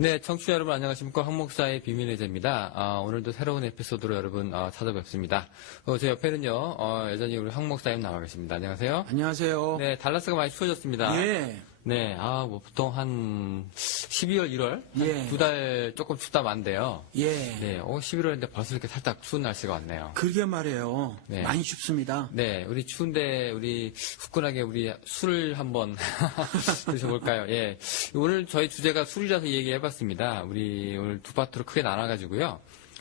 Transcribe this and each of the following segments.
네, 청취자 여러분 안녕하십니까. 황 목사의 비밀의 제입니다. 오늘도 새로운 에피소드로 여러분 찾아뵙습니다. 제 옆에는요, 여전히 우리 황 목사님 나와 계십니다. 안녕하세요. 안녕하세요. 네, 달라스가 많이 추워졌습니다. 예. 네, 뭐 보통 한 12월, 1월 예. 두 달 조금 춥다 만데요. 예. 네, 11월인데 벌써 이렇게 살짝 추운 날씨가 왔네요. 그러게 말이에요. 네. 많이 춥습니다. 네, 우리 추운데 우리 후끈하게 우리 술을 한번 드셔볼까요? 예, 오늘 저희 주제가 술이라서 얘기해봤습니다. 우리 오늘 두 파트로 크게 나눠가지고요.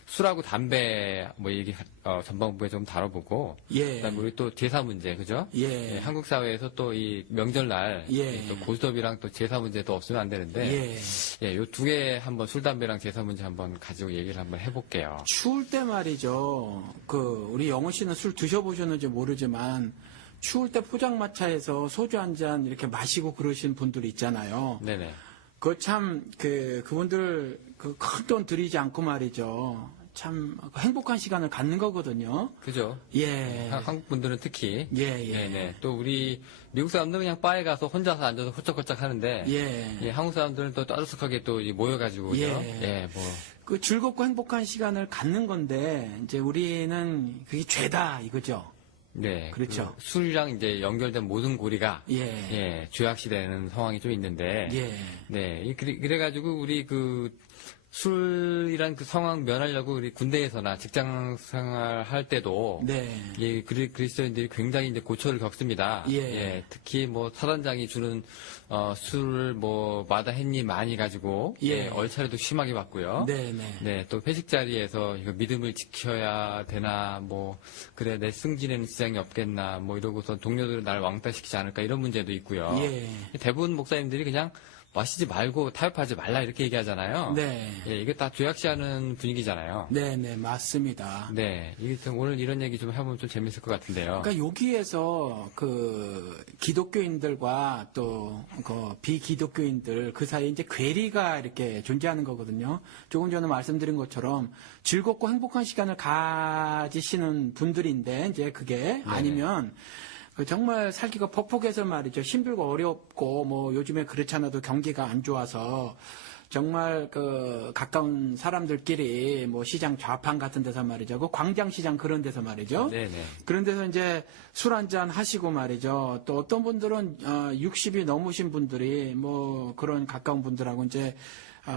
술하고 담배 뭐 얘기 전반부에 좀 다뤄보고, 예. 그다음에 우리 또 제사 문제, 그죠? 예. 예, 한국 사회에서 또 이 명절날 예. 또 고스톱이랑 또 제사 문제도 없으면 안 되는데, 예. 요 두 개 한번 술 담배랑 제사 문제 한번 가지고 얘기를 한번 해볼게요. 추울 때 말이죠. 우리 영호 씨는 술 드셔보셨는지 모르지만, 추울 때 포장마차에서 소주 한 잔 이렇게 마시고 그러신 분들이 있잖아요. 네네. 그분들 큰 돈 들이지 않고 말이죠. 참 행복한 시간을 갖는 거거든요. 그죠? 예. 한국 분들은 특히. 예. 네네. 또 우리 미국 사람들은 그냥 바에 가서 혼자서 앉아서 홀짝홀짝 하는데. 예. 한국 사람들은 또 따뜻하게 또 모여가지고. 그죠? 예. 뭐. 그 즐겁고 행복한 시간을 갖는 건데, 이제 우리는 그게 죄다 이거죠. 네. 그렇죠. 그 술이랑 이제 연결된 모든 고리가. 예. 죄악시되는 상황이 좀 있는데. 예. 네. 그래가지고 우리 술이란 그 상황 면하려고 우리 군대에서나 직장 생활할 때도. 네. 예, 그리스도인들이 굉장히 이제 고초를 겪습니다. 예. 특히 뭐 사단장이 주는 술을 뭐 마다했니 많이 가지고. 예. 얼차려도 심하게 받고요. 네네. 네, 또 회식 자리에서 이거 믿음을 지켜야 되나, 뭐, 그래, 내 승진에는 지장이 없겠나, 뭐 이러고서 동료들은 날 왕따시키지 않을까, 이런 문제도 있고요. 예. 대부분 목사님들이 그냥 마시지 말고 타협하지 말라 이렇게 얘기하잖아요. 네. 예, 이게 다 죄악시하는 분위기잖아요. 네네, 맞습니다. 네, 이게 좀 오늘 이런 얘기 좀 해보면 좀 재밌을 것 같은데요. 그러니까 여기에서 기독교인들과 또 비기독교인들 그 사이에 이제 괴리가 이렇게 존재하는 거거든요. 조금 전에 말씀드린 것처럼 즐겁고 행복한 시간을 가지시는 분들인데 이제 그게 아니면 정말 살기가 퍽퍽해서 말이죠. 힘들고 어렵고 뭐 요즘에 그렇지 않아도 경기가 안 좋아서 정말 가까운 사람들끼리 뭐 시장 좌판 같은 데서 말이죠. 광장 시장 그런 데서 말이죠. 네네. 그런 데서 이제 술 한잔 하시고 말이죠. 또 어떤 분들은 60이 넘으신 분들이 뭐 그런 가까운 분들하고 이제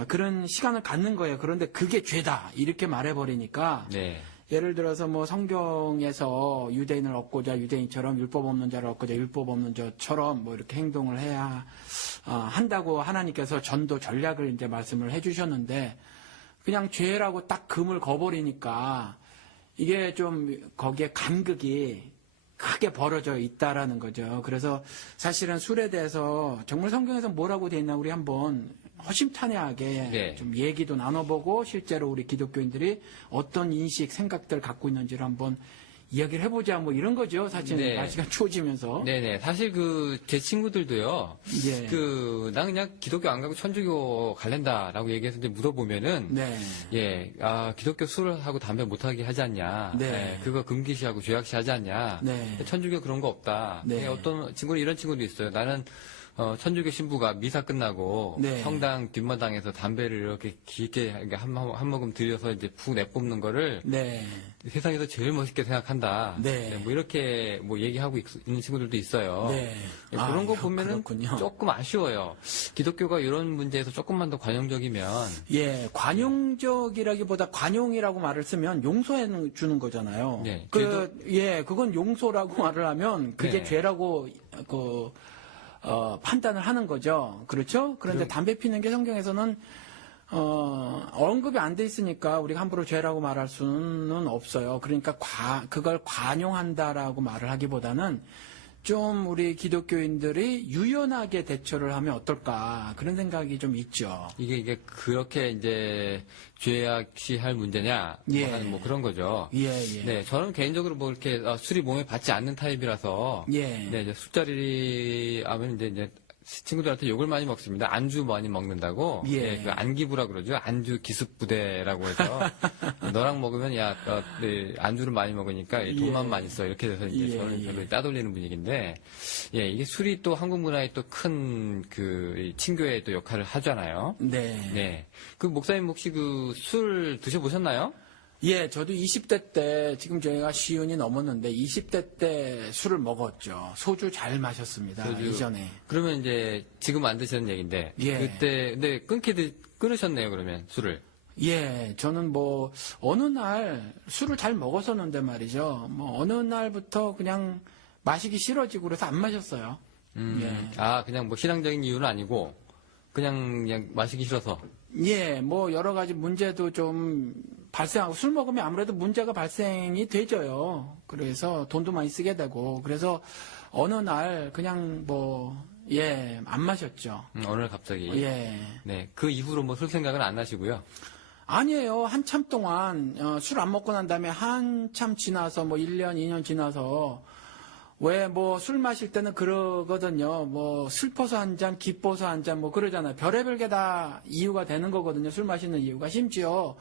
그런 시간을 갖는 거예요. 그런데 그게 죄다 이렇게 말해버리니까. 네. 예를 들어서 뭐 성경에서 유대인을 얻고자 유대인처럼 율법 없는 자를 얻고자 율법 없는 자처럼 뭐 이렇게 행동을 해야 한다고 하나님께서 전도 전략을 이제 말씀을 해주셨는데 그냥 죄라고 딱 금을 거버리니까 이게 좀 거기에 간극이 크게 벌어져 있다라는 거죠. 그래서 사실은 술에 대해서 정말 성경에서 뭐라고 돼 있나 우리 한번 허심탄회하게 좀 얘기도 나눠보고 실제로 우리 기독교인들이 어떤 인식, 생각들 갖고 있는지를 한번 이야기를 해보자 뭐 이런 거죠. 사실 날씨가 추워지면서. 네네. 사실 제 친구들도요. 예. 난 그냥 기독교 안 가고 천주교 갈랜다라고 얘기해서 이제 물어보면은. 예. 기독교 술을 하고 담배 못 하게 하지 않냐. 네. 그거 금기시하고 죄악시 하지 않냐. 네. 천주교 그런 거 없다. 네. 어떤 친구는 이런 친구도 있어요. 나는 천주교 신부가 미사 끝나고 성당 뒷마당에서 담배를 이렇게 길게 한 모금 들여서 이제 푹 내뿜는 거를 세상에서 제일 멋있게 생각한다. 뭐 이렇게 뭐 얘기하고 있는 친구들도 있어요. 그런 거 보면은 그렇군요. 조금 아쉬워요. 기독교가 이런 문제에서 조금만 더 관용적이면. 예, 관용적이라기보다 관용이라고 말을 쓰면 용서해 주는 거잖아요. 네, 그건 용서라고 말을 하면 그게 죄라고 판단을 하는 거죠. 그렇죠? 그런데 담배 피는 게 성경에서는 언급이 안 돼 있으니까 우리가 함부로 죄라고 말할 수는 없어요. 그러니까 그걸 관용한다라고 말을 하기보다는 좀 우리 기독교인들이 유연하게 대처를 하면 어떨까 그런 생각이 좀 있죠. 이게 그렇게 이제 죄악시할 문제냐 뭐 그런 거죠. 네, 저는 개인적으로 뭐 이렇게 술이 몸에 받지 않는 타입이라서 네, 이제 술자리 하면 이제 친구들한테 욕을 많이 먹습니다. 안주 많이 먹는다고. 예. 그 안기부라 그러죠. 안주 기습부대라고 해서 너랑 먹으면 야, 네, 안주를 많이 먹으니까 돈만 많이 써. 이렇게 돼서 이제 저는 별로 따돌리는 분위기인데, 예, 이게 술이 또 한국 문화의 또 큰 그 친교의 또 역할을 하잖아요. 네. 네. 그 목사님 혹시 그 술 드셔보셨나요? 예, 저도 20대 때, 지금 저희가 50이 넘었는데, 20대 때 술을 먹었죠. 소주 잘 마셨습니다. 소주. 이전에. 그러면 이제 지금 안 드시는 얘기인데, 예. 그때 근데 끊으셨네요. 그러면 술을. 예, 저는 뭐, 어느 날 술을 잘 먹었었는데 말이죠. 뭐, 어느 날부터 그냥 마시기 싫어지고 그래서 안 마셨어요. 예. 아, 그냥 뭐 신앙적인 이유는 아니고, 그냥 마시기 싫어서. 예, 뭐, 여러 가지 문제도 좀 발생하고, 술 먹으면 아무래도 문제가 발생이 되죠요. 그래서 돈도 많이 쓰게 되고, 그래서 어느 날 그냥 뭐, 예, 안 마셨죠. 어느 날 갑자기. 예. 네. 그 이후로 뭐 술 생각은 안 나시고요. 아니에요. 한참 동안, 술 안 먹고 난 다음에 한참 지나서, 뭐, 1년, 2년 지나서, 왜 뭐 술 마실 때는 그러거든요. 뭐 슬퍼서 한 잔, 기뻐서 한 잔, 뭐 그러잖아요. 별의별 게 다 이유가 되는 거거든요. 술 마시는 이유가. 심지어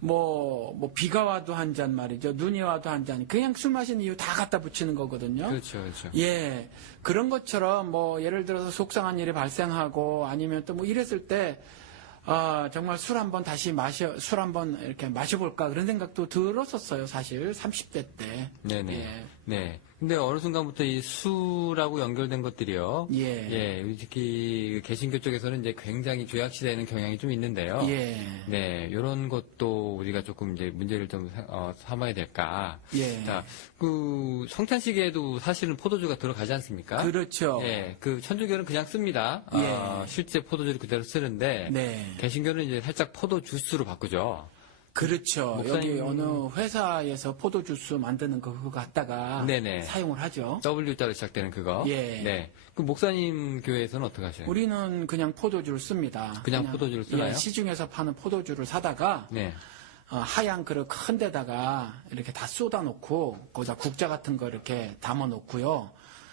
뭐 비가 와도 한 잔 말이죠. 눈이 와도 한 잔. 그냥 술 마시는 이유 다 갖다 붙이는 거거든요. 그렇죠, 그렇죠. 예. 그런 것처럼 뭐 예를 들어서 속상한 일이 발생하고 아니면 또 뭐 이랬을 때 정말 술 한번 술 한번 이렇게 마셔볼까 그런 생각도 들었었어요. 사실 30대 때. 네네. 예. 네. 근데 어느 순간부터 이 술하고 연결된 것들이요. 예. 예. 특히 개신교 쪽에서는 이제 굉장히 죄악시되는 경향이 좀 있는데요. 예. 네. 이런 것도 우리가 조금 이제 문제를 좀 삼아야 될까. 예. 자, 그 성찬식에도 사실은 포도주가 들어가지 않습니까? 그렇죠. 예. 그 천주교는 그냥 씁니다. 예. 실제 포도주를 그대로 쓰는데. 네. 개신교는 이제 살짝 포도 주스로 바꾸죠. 그렇죠. 목사님- 여기 어느 회사에서 포도 주스 만드는 그거 갖다가 네네. 사용을 하죠. W자로 시작되는 그거. 예. 네. 그 목사님 교회에서는 어떻게 하셔요? 우리는 그냥 포도주를 씁니다. 그냥 포도주를 쓰나요? 예, 시중에서 파는 포도주를 사다가 네. 하얀 그릇 큰 데다가 이렇게 다 쏟아놓고 거기다 국자 같은 거 이렇게 담아놓고요.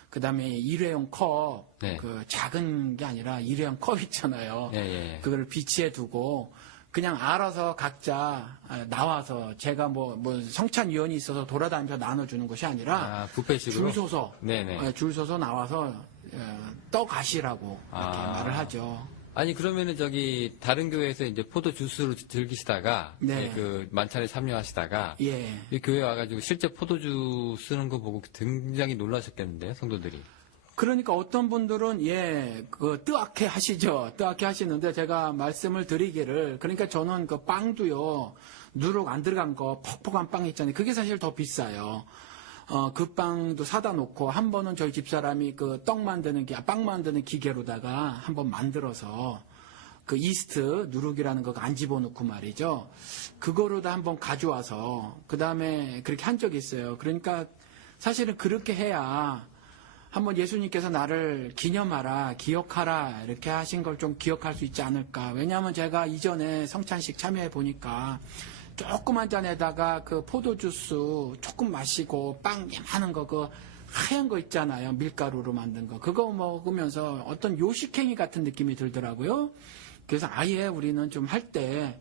그다음에 일회용 컵, 네. 그 작은 게 아니라 일회용 컵 있잖아요. 예, 예. 그거를 비치해 두고 그냥 알아서 각자 나와서 제가 뭐 성찬위원이 있어서 돌아다니면서 나눠주는 것이 아니라 뷔페식으로. 줄 서서 네네. 줄 서서 나와서 떠가시라고 이렇게 말을 하죠. 아니 그러면은 저기 다른 교회에서 이제 포도 주스로 즐기시다가 네. 예, 그 만찬에 참여하시다가 예. 이 교회 와가지고 실제 포도주 쓰는 거 보고 굉장히 놀라셨겠는데요, 성도들이. 그러니까 어떤 분들은 그 뜨악해 하시죠. 뜨악해 하시는데 제가 말씀을 드리기를 그러니까 저는 그 빵도요. 누룩 안 들어간 거 퍽퍽한 빵 있잖아요. 그게 사실 더 비싸요. 그 빵도 사다 놓고 한 번은 저희 집사람이 그 빵 만드는 기계로다가 한번 만들어서 그 이스트 누룩이라는 거 안 집어넣고 말이죠. 그거로다 한번 가져와서 그 다음에 그렇게 한 적이 있어요. 그러니까 사실은 그렇게 해야 한번 예수님께서 나를 기념하라, 기억하라 이렇게 하신 걸 좀 기억할 수 있지 않을까. 왜냐하면 제가 이전에 성찬식 참여해 보니까 조그만 잔에다가 그 포도주스 조금 마시고 빵 많은 거 그 하얀 거 있잖아요. 밀가루로 만든 거. 그거 먹으면서 어떤 요식행위 같은 느낌이 들더라고요. 그래서 아예 우리는 좀 할 때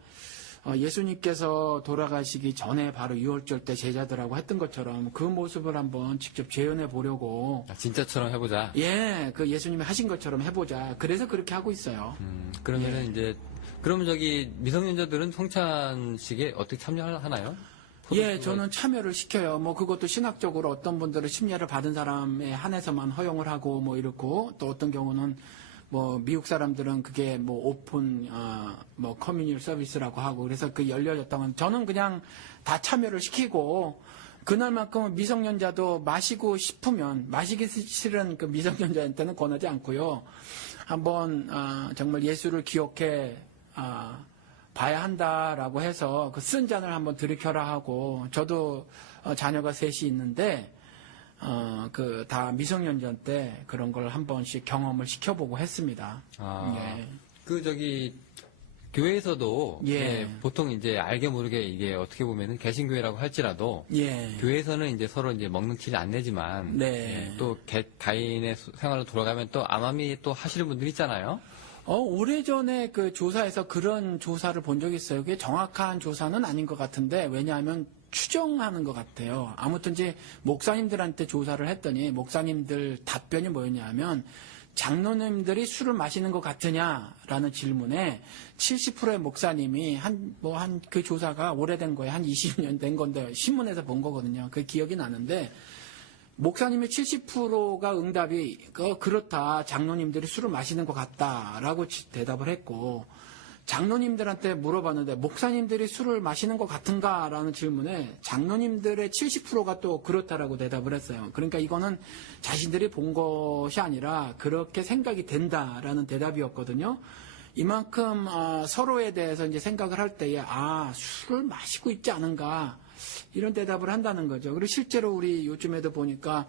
예수님께서 돌아가시기 전에 바로 6월절 때 제자들하고 했던 것처럼 그 모습을 한번 직접 재현해 보려고. 진짜처럼 해보자. 예, 그 예수님이 하신 것처럼 해보자. 그래서 그렇게 하고 있어요. 그러면은 이제 그러면 저기 미성년자들은 성찬식에 어떻게 참여하나요? 예, 저는 참여를 시켜요. 뭐 그것도 신학적으로 어떤 분들은 심례를 받은 사람에 한해서만 허용을 하고 뭐 이렇고 또 어떤 경우는 뭐 미국 사람들은 그게 뭐 오픈 뭐 커뮤니티 서비스라고 하고 그래서 그 열려졌다면 저는 그냥 다 참여를 시키고 그날만큼은 미성년자도 마시고 싶으면 마시기 싫은 그 미성년자한테는 권하지 않고요. 한번 정말 예수를 기억해 봐야 한다라고 해서 그 쓴 잔을 한번 들이켜라 하고 저도 자녀가 셋이 있는데 그 다 미성년자 때 그런 걸 한 번씩 경험을 시켜보고 했습니다. 아, 예. 그 저기 교회에서도 보통 이제 알게 모르게 이게 어떻게 보면은 개신교회라고 할지라도 교회에서는 이제 서로 이제 먹는 티를 안 내지만 또 가인의 생활로 돌아가면 또 암암이 또 하시는 분들 있잖아요. 오래전에 그 조사에서 그런 조사를 본 적이 있어요. 그게 정확한 조사는 아닌 것 같은데, 왜냐하면 추정하는 것 같아요. 아무튼 이제 목사님들한테 조사를 했더니 목사님들 답변이 뭐였냐면, 장로님들이 술을 마시는 것 같으냐라는 질문에 70%의 목사님이 그 조사가 오래된 거예요. 한 20년 된 건데 신문에서 본 거거든요. 그 기억이 나는데, 목사님의 70%가 응답이 그렇다. 장로님들이 술을 마시는 것 같다라고 대답을 했고, 장로님들한테 물어봤는데 목사님들이 술을 마시는 것 같은가라는 질문에 장로님들의 70%가 또 그렇다라고 대답을 했어요. 그러니까 이거는 자신들이 본 것이 아니라 그렇게 생각이 된다라는 대답이었거든요. 이만큼 서로에 대해서 이제 생각을 할 때에 술을 마시고 있지 않은가 이런 대답을 한다는 거죠. 그리고 실제로 우리 요즘에도 보니까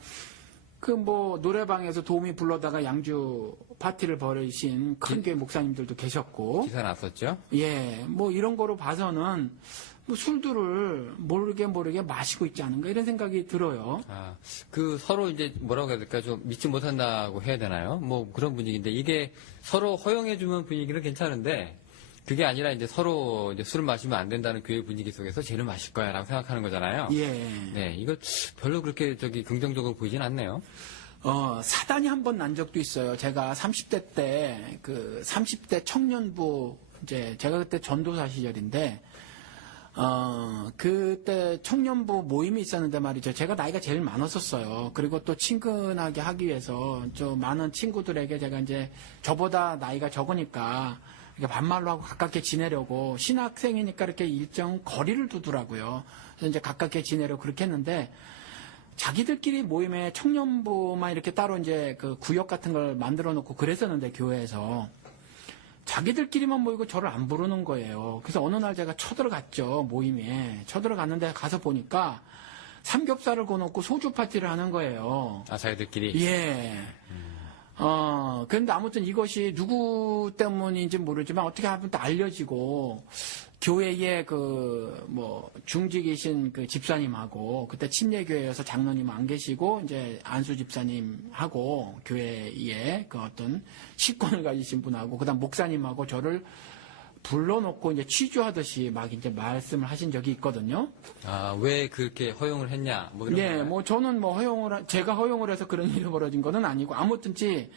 노래방에서 도우미 불러다가 양주 파티를 벌이신 큰 교회 목사님들도 계셨고. 기사 났었죠? 이런 거로 봐서는 술들을 모르게 마시고 있지 않은가 이런 생각이 들어요. 서로 이제 뭐라고 해야 될까 좀 믿지 못한다고 해야 되나요? 그런 분위기인데 이게 서로 허용해주면 분위기는 괜찮은데 그게 아니라 이제 서로 이제 술을 마시면 안 된다는 교회 분위기 속에서 쟤는 마실 거야라고 생각하는 거잖아요. 네, 이거 별로 그렇게 긍정적으로 보이진 않네요. 사단이 한 번 난 적도 있어요. 제가 30대 때 30대 청년부 제가 그때 전도사 시절인데 그때 청년부 모임이 있었는데 말이죠. 제가 나이가 제일 많았었어요. 그리고 또 친근하게 하기 위해서 좀 많은 친구들에게 제가 이제 저보다 나이가 적으니까 반말로 하고 가깝게 지내려고 신학생이니까 이렇게 일정 거리를 두더라고요. 그래서 이제 가깝게 지내려고 그렇게 했는데 자기들끼리 모임에 청년부만 이렇게 따로 이제 그 구역 같은 걸 만들어 놓고 그랬었는데 교회에서 자기들끼리만 모이고 저를 안 부르는 거예요. 그래서 어느 날 제가 쳐들어갔죠. 모임에. 쳐들어갔는데 가서 보니까 삼겹살을 구워놓고 소주 파티를 하는 거예요. 자기들끼리? 그런데 아무튼 이것이 누구 때문인지 모르지만 어떻게 하면 또 알려지고, 교회에 중직이신 그 집사님하고, 그때 침례교회여서 장로님 안 계시고, 이제 안수 집사님하고, 교회에 그 어떤 식권을 가지신 분하고, 그 다음 목사님하고 저를 불러놓고 이제 취조하듯이 막 이제 말씀을 하신 적이 있거든요. 왜 그렇게 허용을 했냐? 이런 저는 제가 허용을 해서 그런 일이 벌어진 거는 아니고, 아무튼지,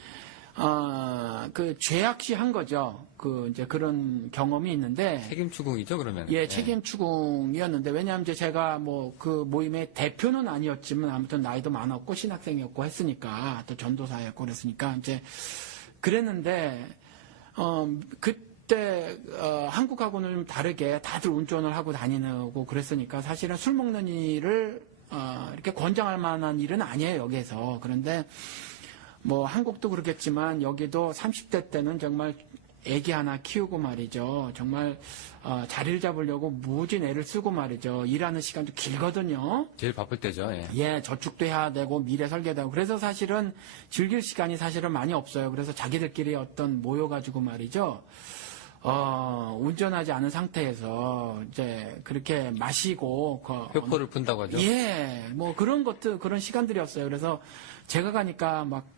죄악시 한 거죠. 이제 그런 경험이 있는데. 책임 추궁이죠, 그러면? 책임 추궁이었는데, 왜냐하면 이제 제가 그 모임의 대표는 아니었지만, 아무튼 나이도 많았고, 신학생이었고 했으니까, 또 전도사였고 그랬으니까, 이제, 그랬는데, 그때 한국하고는 좀 다르게 다들 운전을 하고 다니고 그랬으니까 사실은 술 먹는 일을 이렇게 권장할 만한 일은 아니에요, 여기에서. 그런데 한국도 그렇겠지만 여기도 30대 때는 정말 애기 하나 키우고 말이죠. 정말 자리를 잡으려고 무진 애를 쓰고 말이죠. 일하는 시간도 길거든요. 제일 바쁠 때죠. 저축도 해야 되고 미래 설계도 하고. 그래서 사실은 즐길 시간이 사실은 많이 없어요. 그래서 자기들끼리 모여가지고 말이죠. 운전하지 않은 상태에서 이제 그렇게 마시고 회포를 푼다고 하죠. 그런 시간들이었어요. 그래서 제가 가니까 막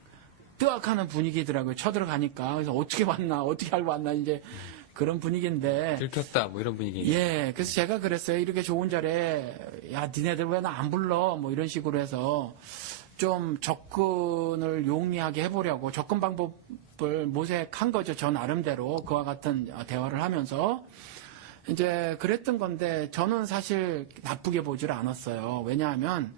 뜨악하는 분위기더라고요. 쳐들어가니까. 그래서 어떻게 왔나, 어떻게 알고 왔나, 이제 그런 분위기인데. 들켰다, 이런 분위기. 그래서 제가 그랬어요. 이렇게 좋은 자리에, 니네들 왜 나 안 불러? 이런 식으로 해서 좀 접근을 용이하게 해보려고 접근 방법을 모색한 거죠. 저 나름대로 그와 같은 대화를 하면서. 이제 그랬던 건데, 저는 사실 나쁘게 보지를 않았어요. 왜냐하면,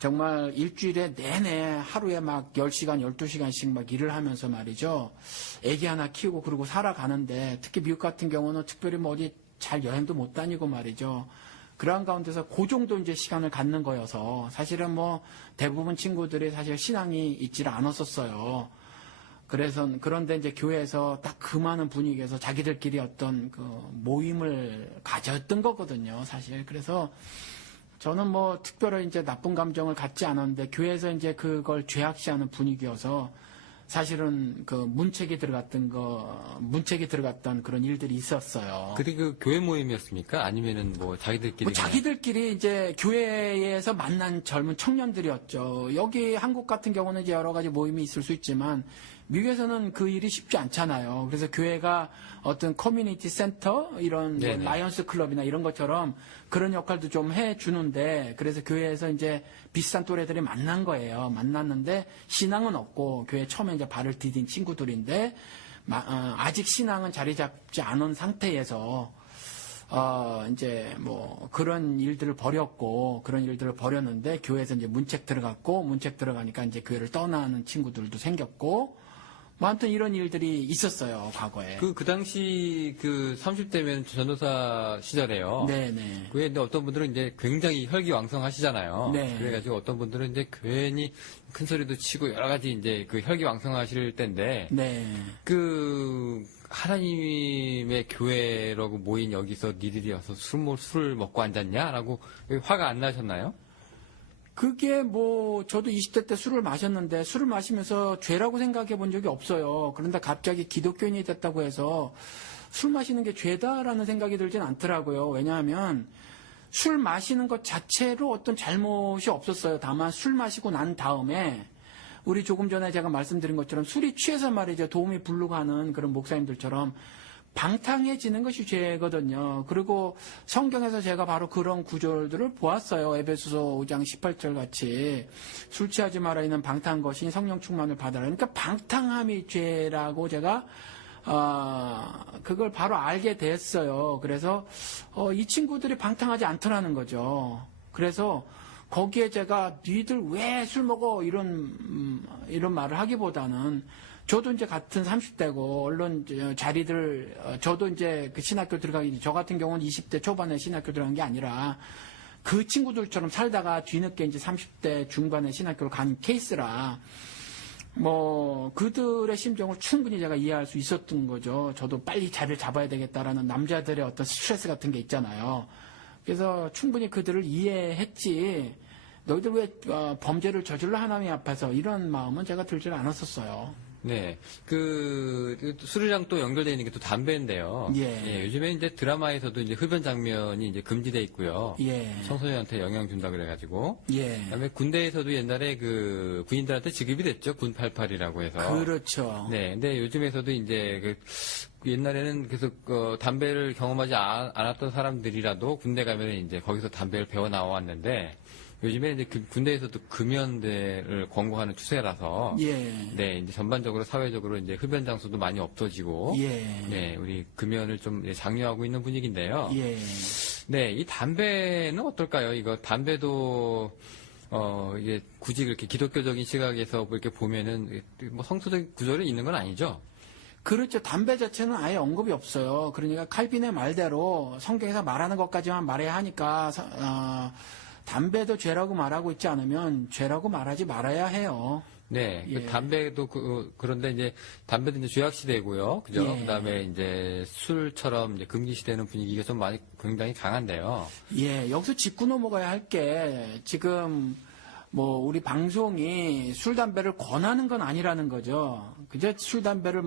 정말 일주일에 내내 하루에 막 10시간, 12시간씩 막 일을 하면서 말이죠. 애기 하나 키우고 그러고 살아가는데 특히 미국 같은 경우는 특별히 어디 잘 여행도 못 다니고 말이죠. 그러한 가운데서 그 정도 이제 시간을 갖는 거여서 사실은 대부분 친구들이 사실 신앙이 있지를 않았었어요. 그런데 이제 교회에서 딱 그 많은 분위기에서 자기들끼리 어떤 모임을 가졌던 거거든요, 사실. 그래서 저는 특별히 이제 나쁜 감정을 갖지 않았는데 교회에서 이제 그걸 죄악시하는 분위기여서 사실은 그 문책이 들어갔던 그런 일들이 있었어요. 그게 그 교회 모임이었습니까? 아니면은 뭐 자기들끼리? 자기들끼리 이제 교회에서 만난 젊은 청년들이었죠. 여기 한국 같은 경우는 이제 여러 가지 모임이 있을 수 있지만 미국에서는 그 일이 쉽지 않잖아요. 그래서 교회가 어떤 커뮤니티 센터 이런 뭐 라이언스 클럽이나 이런 것처럼 그런 역할도 좀 해주는데 그래서 교회에서 이제 비슷한 또래들이 만난 거예요. 만났는데 신앙은 없고 교회 처음에 이제 발을 디딘 친구들인데 아직 신앙은 자리 잡지 않은 상태에서 이제 뭐 그런 일들을 벌였는데 교회에서 이제 문책 들어가니까 이제 교회를 떠나는 친구들도 생겼고 뭐 아무튼 이런 일들이 있었어요, 과거에. 그 당시 그 30대면 전도사 시절에요. 네네. 그에 근데 어떤 분들은 이제 굉장히 혈기왕성하시잖아요. 네. 그래가지고 어떤 분들은 이제 괜히 큰 소리도 치고 여러 가지 이제 그 혈기왕성하실 때인데. 네. 그 하나님의 교회라고 모인 여기서 니들이 와서 술을 먹고 앉았냐라고 화가 안 나셨나요? 그게 뭐 저도 20대 때 술을 마셨는데 술을 마시면서 죄라고 생각해 본 적이 없어요. 그런데 갑자기 기독교인이 됐다고 해서 술 마시는 게 죄다라는 생각이 들진 않더라고요. 왜냐하면 술 마시는 것 자체로 어떤 잘못이 없었어요. 다만 술 마시고 난 다음에 우리 조금 전에 제가 말씀드린 것처럼 술이 취해서 말이죠. 도움이 부르고 하는 그런 목사님들처럼 방탕해지는 것이 죄거든요. 그리고 성경에서 제가 바로 그런 구절들을 보았어요. 에베소서 5장 18절 같이 술 취하지 말아 있는 방탕한 것이 성령 충만을 받아라. 그러니까 방탕함이 죄라고 제가 그걸 바로 알게 됐어요. 그래서 이 친구들이 방탕하지 않더라는 거죠. 그래서 거기에 제가 니들 왜 술 먹어 이런 말을 하기보다는 저도 이제 같은 30대고 언론 자리들 저도 이제 그 신학교 들어가기 저 같은 경우는 20대 초반에 신학교 들어간 게 아니라 그 친구들처럼 살다가 뒤늦게 이제 30대 중반에 신학교를 간 케이스라 뭐 그들의 심정을 충분히 제가 이해할 수 있었던 거죠. 저도 빨리 자리를 잡아야 되겠다라는 남자들의 어떤 스트레스 같은 게 있잖아요. 그래서 충분히 그들을 이해했지 너희들 왜 범죄를 저질러 하나님 앞에서 이런 마음은 제가 들질 않았었어요. 네. 술이랑 또 연결되어 있는 게 또 담배인데요. 예. 요즘에 이제 드라마에서도 이제 흡연 장면이 이제 금지돼 있고요. 예. 청소년한테 영향 준다 그래가지고. 예. 그다음에 군대에서도 옛날에 그 군인들한테 지급이 됐죠. 군 88이라고 해서. 그렇죠. 네. 근데 요즘에서도 이제 옛날에는 계속 담배를 경험하지 않았던 사람들이라도 군대 가면 이제 거기서 담배를 배워 나왔는데 요즘에 이제 군대에서도 금연대를 권고하는 추세라서 네 이제 전반적으로 사회적으로 이제 흡연 장소도 많이 없어지고 네 우리 금연을 좀 장려하고 있는 분위기인데요. 네 이 담배는 어떨까요? 이거 담배도 이게 굳이 그렇게 기독교적인 시각에서 이렇게 보면은 뭐 성서적 구절이 있는 건 아니죠? 그렇죠. 담배 자체는 아예 언급이 없어요. 그러니까 칼빈의 말대로 성경에서 말하는 것까지만 말해야 하니까 담배도 죄라고 말하고 있지 않으면 죄라고 말하지 말아야 해요. 네, 담배도 그런데 이제 담배도 이제 죄악 시대고요, 그죠? 그다음에 이제 술처럼 이제 금기 시대는 분위기가 좀 많이 굉장히 강한데요. 예, 여기서 짚고 넘어가야 할 게 지금 뭐 우리 방송이 술 담배를 권하는 건 아니라는 거죠. 그저 술 담배를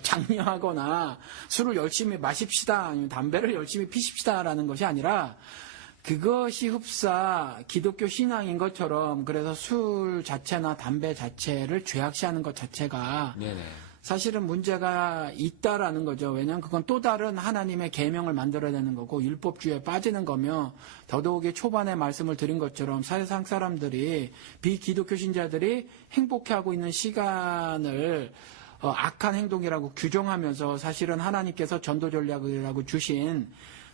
장려하거나 술을 열심히 마십시다, 아니면 담배를 열심히 피십시다라는 것이 아니라. 그것이 흡사 기독교 신앙인 것처럼 그래서 술 자체나 담배 자체를 죄악시하는 것 자체가 사실은 문제가 있다라는 거죠. 왜냐하면 그건 또 다른 하나님의 계명을 만들어내는 거고 율법주의에 빠지는 거며 더더욱이 초반에 말씀을 드린 것처럼 세상 사람들이 비기독교 신자들이 행복해하고 있는 시간을 악한 행동이라고 규정하면서 사실은 하나님께서 전도 전략이라고 주신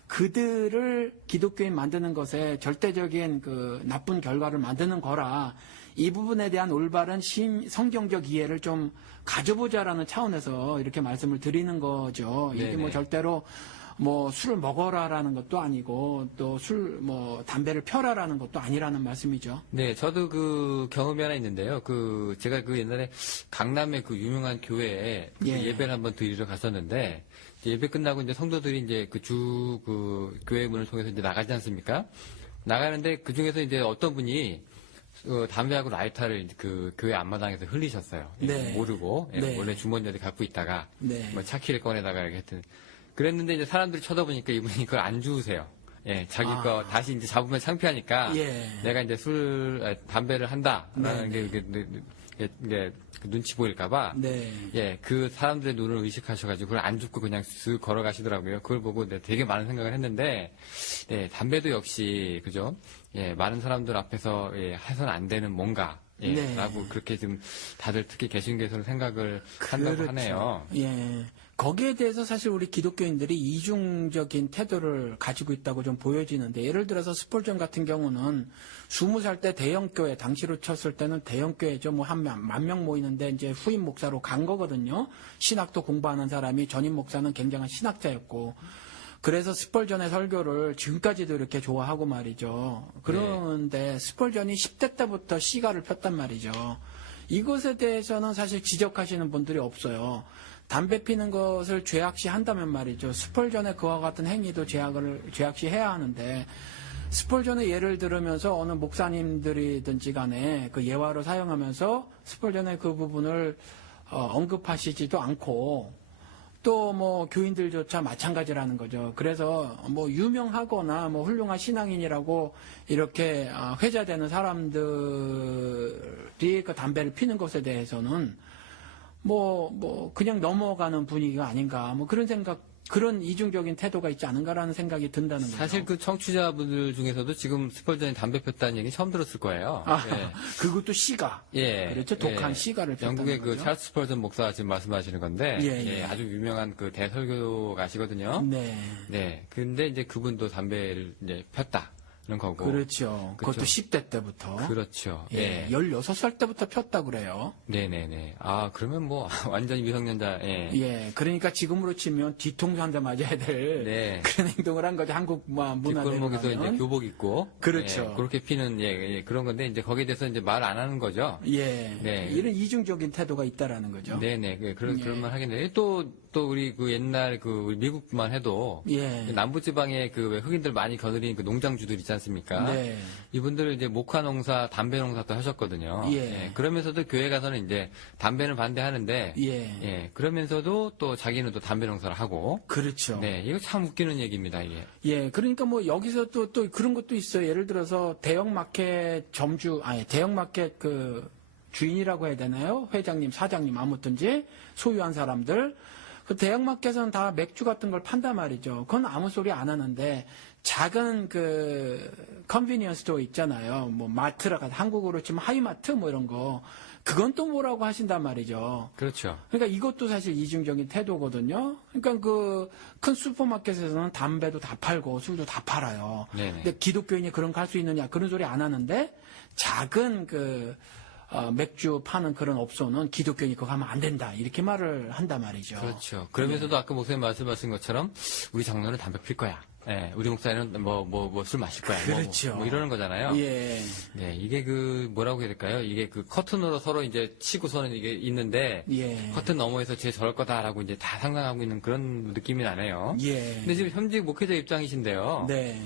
그들을 기독교인 만드는 것에 절대적인 그 나쁜 결과를 만드는 거라 이 부분에 대한 올바른 성경적 이해를 좀 가져보자라는 차원에서 이렇게 말씀을 드리는 거죠. 이게 뭐 절대로 뭐 술을 먹어라라는 것도 아니고 또 담배를 펴라라는 것도 아니라는 말씀이죠. 네, 저도 그 경험이 하나 있는데요. 제가 옛날에 강남의 그 유명한 교회에 예배를 한번 드리러 갔었는데 예배 끝나고 이제 성도들이 이제 교회 문을 통해서 이제 나가지 않습니까? 나가는데 그 중에서 이제 어떤 분이 담배하고 라이터를 그 교회 앞마당에서 흘리셨어요. 네. 모르고 네. 원래 주머니에 갖고 있다가 네. 뭐 차키를 꺼내다가 이렇게 했더니 그랬는데 이제 사람들이 쳐다보니까 이분이 그걸 안 주우세요. 예, 자기 거 다시 이제 잡으면 창피하니까 예. 내가 이제 담배를 한다라는 게 눈치 보일까봐 네. 예, 그 사람들의 눈을 의식하셔가지고 그걸 안 줍고 그냥 쓱 걸어가시더라고요. 그걸 보고 되게 많은 생각을 했는데 예, 담배도 역시 그죠? 예, 많은 사람들 앞에서 예, 해서는 안 되는 뭔가 예, 네. 라고 그렇게 좀 다들 특히 개신교에서는 생각을 한다고 그렇죠. 하네요. 예. 거기에 대해서 사실 우리 기독교인들이 이중적인 태도를 가지고 있다고 좀 보여지는데, 예를 들어서 스폴전 같은 경우는 20살 때 대형교회, 당시로 쳤을 때는 대형교회죠. 뭐 한 10,000명 모이는데 이제 후임 목사로 간 거거든요. 신학도 공부하는 사람이, 전임 목사는 굉장한 신학자였고. 그래서 스펄전의 설교를 지금까지도 이렇게 좋아하고 말이죠. 그런데 스펄전이 10대 때부터 시가를 폈단 말이죠. 이것에 대해서는 사실 지적하시는 분들이 없어요. 담배 피는 것을 죄악시한다면 말이죠. 스펄전의 그와 같은 행위도 죄악시해야 하는데, 스펄전의 예를 들으면서 어느 목사님들이든지 간에 그 예화로 사용하면서 스펄전의 그 부분을 언급하시지도 않고, 또 뭐 교인들조차 마찬가지라는 거죠. 그래서 뭐 유명하거나 뭐 훌륭한 신앙인이라고 이렇게 회자되는 사람들이 그 담배를 피는 것에 대해서는 뭐 그냥 넘어가는 분위기가 아닌가, 뭐 그런 생각, 그런 이중적인 태도가 있지 않은가라는 생각이 든다는 거죠. 사실 그 청취자분들 중에서도 지금 스펄전이 담배 폈다는 얘기 처음 들었을 거예요. 예. 그것도 시가. 예. 그렇죠. 독한 예. 시가를 폈다는 영국의 거죠. 그 찰스 스펄전 목사가 지금 말씀하시는 건데, 예. 아주 유명한 그 대설교가시거든요. 네. 네. 근데 이제 그분도 담배를 이제 폈다는 거고. 그렇죠. 그것도 10대 때부터. 그렇죠. 예. 예. 16살 때부터 폈다 그래요. 네네네. 아, 그러면 뭐, 완전히 미성년자, 예. 예. 그러니까 지금으로 치면 뒤통수 한 대 맞아야 될 네. 그런 행동을 한 거죠. 한국 문화대로 뒷골목에서 이제 가면. 교복 입고. 그렇죠. 예, 그렇게 피는, 그런 건데, 이제 거기에 대해서 이제 말 안 하는 거죠. 예. 네. 이런 이중적인 태도가 있다라는 거죠. 네네. 그런 말 하겠네요. 또 우리 그 옛날 우리 미국만 해도. 예. 남부지방에 그 왜 흑인들 많이 거느린 그 농장주들 있지 않습니까? 네. 이분들 이제 목화 농사, 담배 농사도 하셨거든요. 예. 그러면서도 교회 가서는 이제 담배는 반대하는데. 예. 그러면서도 또 자기는 또 담배 농사를 하고. 그렇죠. 네. 이거 참 웃기는 얘기입니다, 이게. 예. 그러니까 뭐 여기서 또 그런 것도 있어요. 예를 들어서 대형마켓 대형마켓 그 주인이라고 해야 되나요? 회장님, 사장님, 아무튼지 소유한 사람들. 그 대형마켓은 다 맥주 같은 걸 판단 말이죠. 그건 아무 소리 안 하는데, 작은 그 컨비니언스 스토어 있잖아요. 뭐 마트라가 한국으로 치면 하이마트 뭐 이런 거. 그건 또 뭐라고 하신단 말이죠. 그렇죠. 그러니까 이것도 사실 이중적인 태도거든요. 그러니까 그 큰 슈퍼마켓에서는 담배도 다 팔고 술도 다 팔아요. 네네. 근데 기독교인이 그런 거 할 수 있느냐, 그런 소리 안 하는데, 작은 맥주 파는 그런 업소는 기독교인이 그거 하면 안 된다, 이렇게 말을 한단 말이죠. 그렇죠. 그러면서도 아까 목사님 말씀하신 것처럼 우리 장로는 담배 필 거야. 예, 우리 목사는 술 마실 거야. 그렇죠. 뭐 이러는 거잖아요. 예. 네, 이게 뭐라고 해야 될까요? 이게 그 커튼으로 서로 이제 치고서는 이게 있는데, 예. 커튼 너머에서 쟤 저럴 거다라고 이제 다 상상하고 있는 그런 느낌이 나네요. 예. 근데 지금 현직 목회자 입장이신데요. 네.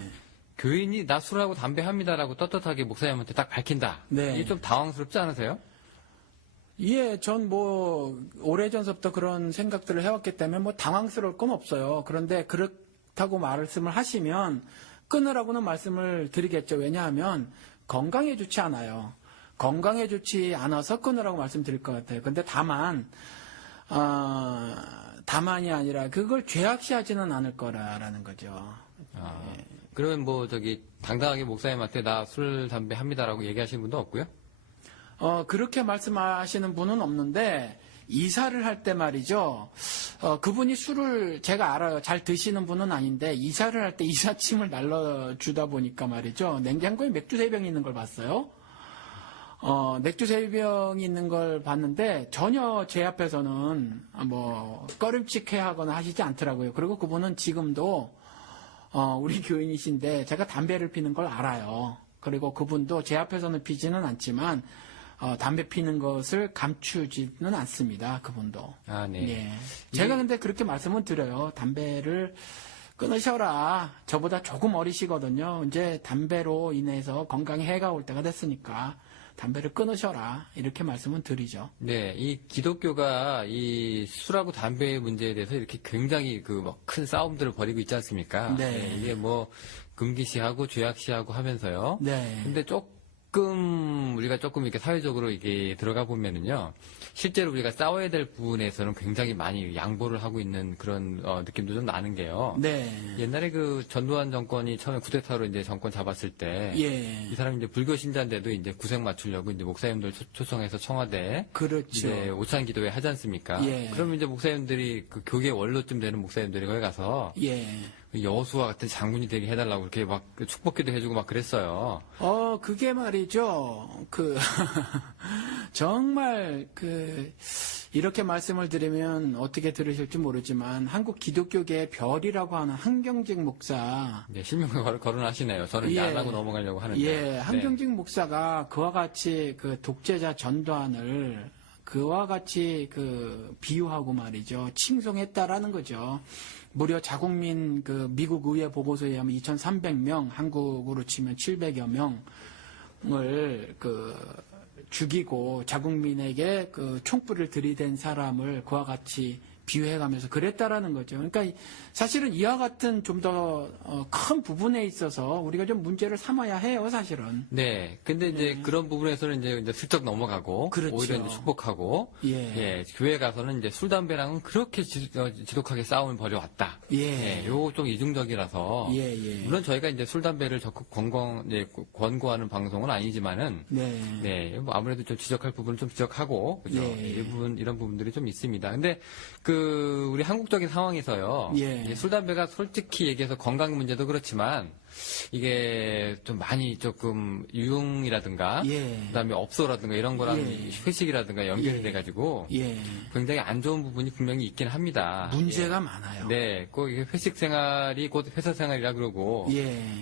교인이 나 술하고 담배 합니다라고 떳떳하게 목사님한테 딱 밝힌다. 네. 이게 좀 당황스럽지 않으세요? 예, 전 오래전서부터 그런 생각들을 해왔기 때문에 당황스러울 건 없어요. 그런데 그렇다고 말씀을 하시면 끊으라고는 말씀을 드리겠죠. 왜냐하면 건강에 좋지 않아요. 건강에 좋지 않아서 끊으라고 말씀드릴 것 같아요. 근데 다만이 아니라 그걸 죄악시하지는 않을 거라는 거죠. 예. 그러면 당당하게 목사님한테 나 술, 담배 합니다라고 얘기하시는 분도 없고요? 그렇게 말씀하시는 분은 없는데, 이사를 할 때 말이죠. 그분이 술을 제가 알아요. 잘 드시는 분은 아닌데, 이사를 할 때 이삿짐을 날려주다 보니까 말이죠. 냉장고에 맥주 3병이 있는 걸 봤어요. 맥주 3병이 있는 걸 봤는데, 전혀 제 앞에서는 꺼림칙해 하거나 하시지 않더라고요. 그리고 그분은 지금도 우리 교인이신데 제가 담배를 피는 걸 알아요. 그리고 그분도 제 앞에서는 피지는 않지만 담배 피는 것을 감추지는 않습니다. 그분도. 아, 네. 예. 제가 근데 그렇게 말씀은 드려요. 담배를 끊으셔라. 저보다 조금 어리시거든요. 이제 담배로 인해서 건강에 해가 올 때가 됐으니까. 담배를 끊으셔라 이렇게 말씀은 드리죠. 네, 이 기독교가 이 술하고 담배의 문제에 대해서 이렇게 굉장히 그 뭐 큰 싸움들을 벌이고 있지 않습니까? 네. 이게 뭐 금기시하고 죄악시하고 하면서요. 네. 근데 우리가 조금 이렇게 사회적으로 이게 들어가 보면은요, 실제로 우리가 싸워야 될 부분에서는 굉장히 많이 양보를 하고 있는 그런 느낌도 좀 나는 게요. 네. 옛날에 그 전두환 정권이 처음에 쿠데타로 이제 정권 잡았을 때, 예. 이 사람이 이제 불교 신자인데도 이제 구색 맞추려고 이제 목사님들 초청해서 청와대, 그렇죠. 이제 오찬 기도회 하지 않습니까? 예. 그러면 이제 목사님들이 그 교계 원로쯤 되는 목사님들이 거기 가서 예. 여수와 같은 장군이 되게 해달라고 이렇게 막 축복기도 해주고 막 그랬어요. 그게 말이죠. 정말 이렇게 말씀을 드리면 어떻게 들으실지 모르지만 한국 기독교계의 별이라고 하는 한경직 목사. 네, 실명을 거론하시네요. 저는 이제 안 하고 넘어가려고 하는데. 예, 한경직 목사가 그와 같이 그 독재자 전두환을 그와 같이 비유하고 말이죠. 칭송했다라는 거죠. 무려 자국민 미국 의회 보고서에 의하면 2,300명, 한국으로 치면 700여 명을 죽이고 자국민에게 총불을 들이댄 사람을 그와 같이 비유해가면서 그랬다라는 거죠. 그러니까 사실은 이와 같은 좀 더 큰 부분에 있어서 우리가 좀 문제를 삼아야 해요, 사실은. 네. 근데 이제 그런 부분에서는 이제 슬쩍 넘어가고 그렇죠. 오히려 이제 축복하고 예. 교회 가서는 이제 술 담배랑은 그렇게 지독하게 싸움을 벌여왔다. 예. 요거 좀 이중적이라서 예. 물론 저희가 이제 술 담배를 적극 권고하는 방송은 아니지만은 네. 뭐 아무래도 좀 지적할 부분은 좀 지적하고 그죠. 예. 이런 부분들이 좀 있습니다. 근데 우리 한국적인 상황에서요. 예. 술 담배가 솔직히 얘기해서 건강 문제도 그렇지만 이게 좀 많이 조금 유흥이라든가 그다음에 업소라든가 이런 거랑 회식이라든가 연결이 돼가지고 굉장히 안 좋은 부분이 분명히 있긴 합니다. 문제가 많아요. 네, 꼭 이게 회식 생활이 곧 회사 생활이라 그러고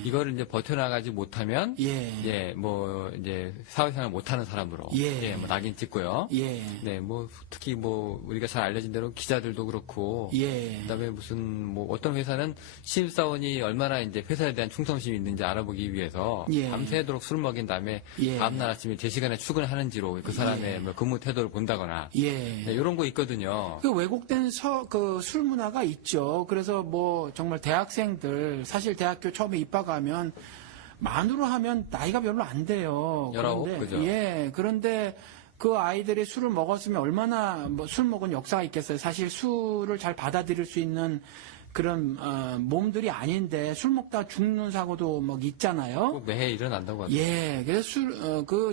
이거를 이제 버텨나가지 못하면 뭐 이제 사회생활 못하는 사람으로 뭐 낙인 찍고요. 네, 뭐 특히 뭐 우리가 잘 알려진 대로 기자들도 그렇고 그다음에 무슨 뭐 어떤 회사는 신입사원이 얼마나 이제 회사에 대한 충성심이 있는지 알아보기 위해서 밤새도록 술을 먹인 다음에 다음날 아침에 제 시간에 출근하는지로 그 사람의 뭐 근무 태도를 본다거나 네, 이런 거 있거든요. 왜곡된 술 문화가 있죠. 그래서 뭐 정말 대학생들 사실 대학교 처음에 입학하면 만으로 하면 나이가 별로 안 돼요. 19, 그죠? 그런데 그 아이들이 술을 먹었으면 얼마나 술 먹은 역사가 있겠어요. 사실 술을 잘 받아들일 수 있는 그런 몸들이 아닌데 술 먹다 죽는 사고도 막 있잖아요. 매해 일어난다고 하죠. 그래서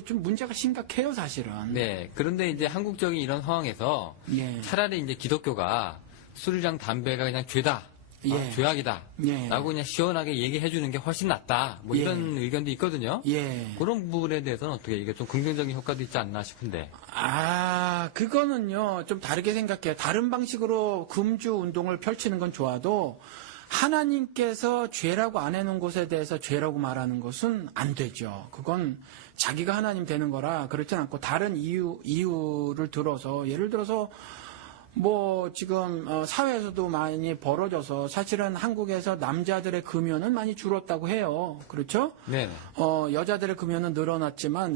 좀 문제가 심각해요, 사실은. 네, 그런데 이제 한국적인 이런 상황에서 차라리 이제 기독교가 술이랑 담배가 그냥 죄다. 죄악이다. 라고 그냥 시원하게 얘기해 주는 게 훨씬 낫다. 뭐 이런 의견도 있거든요. 그런 부분에 대해서는 어떻게 이게 좀 긍정적인 효과도 있지 않나 싶은데. 그거는요, 좀 다르게 생각해요. 다른 방식으로 금주 운동을 펼치는 건 좋아도 하나님께서 죄라고 안 해놓은 것에 대해서 죄라고 말하는 것은 안 되죠. 그건 자기가 하나님 되는 거라 그렇진 않고 다른 이유를 들어서 예를 들어서 뭐 지금 사회에서도 많이 벌어져서 사실은 한국에서 남자들의 금연은 많이 줄었다고 해요. 그렇죠? 네. 여자들의 금연은 늘어났지만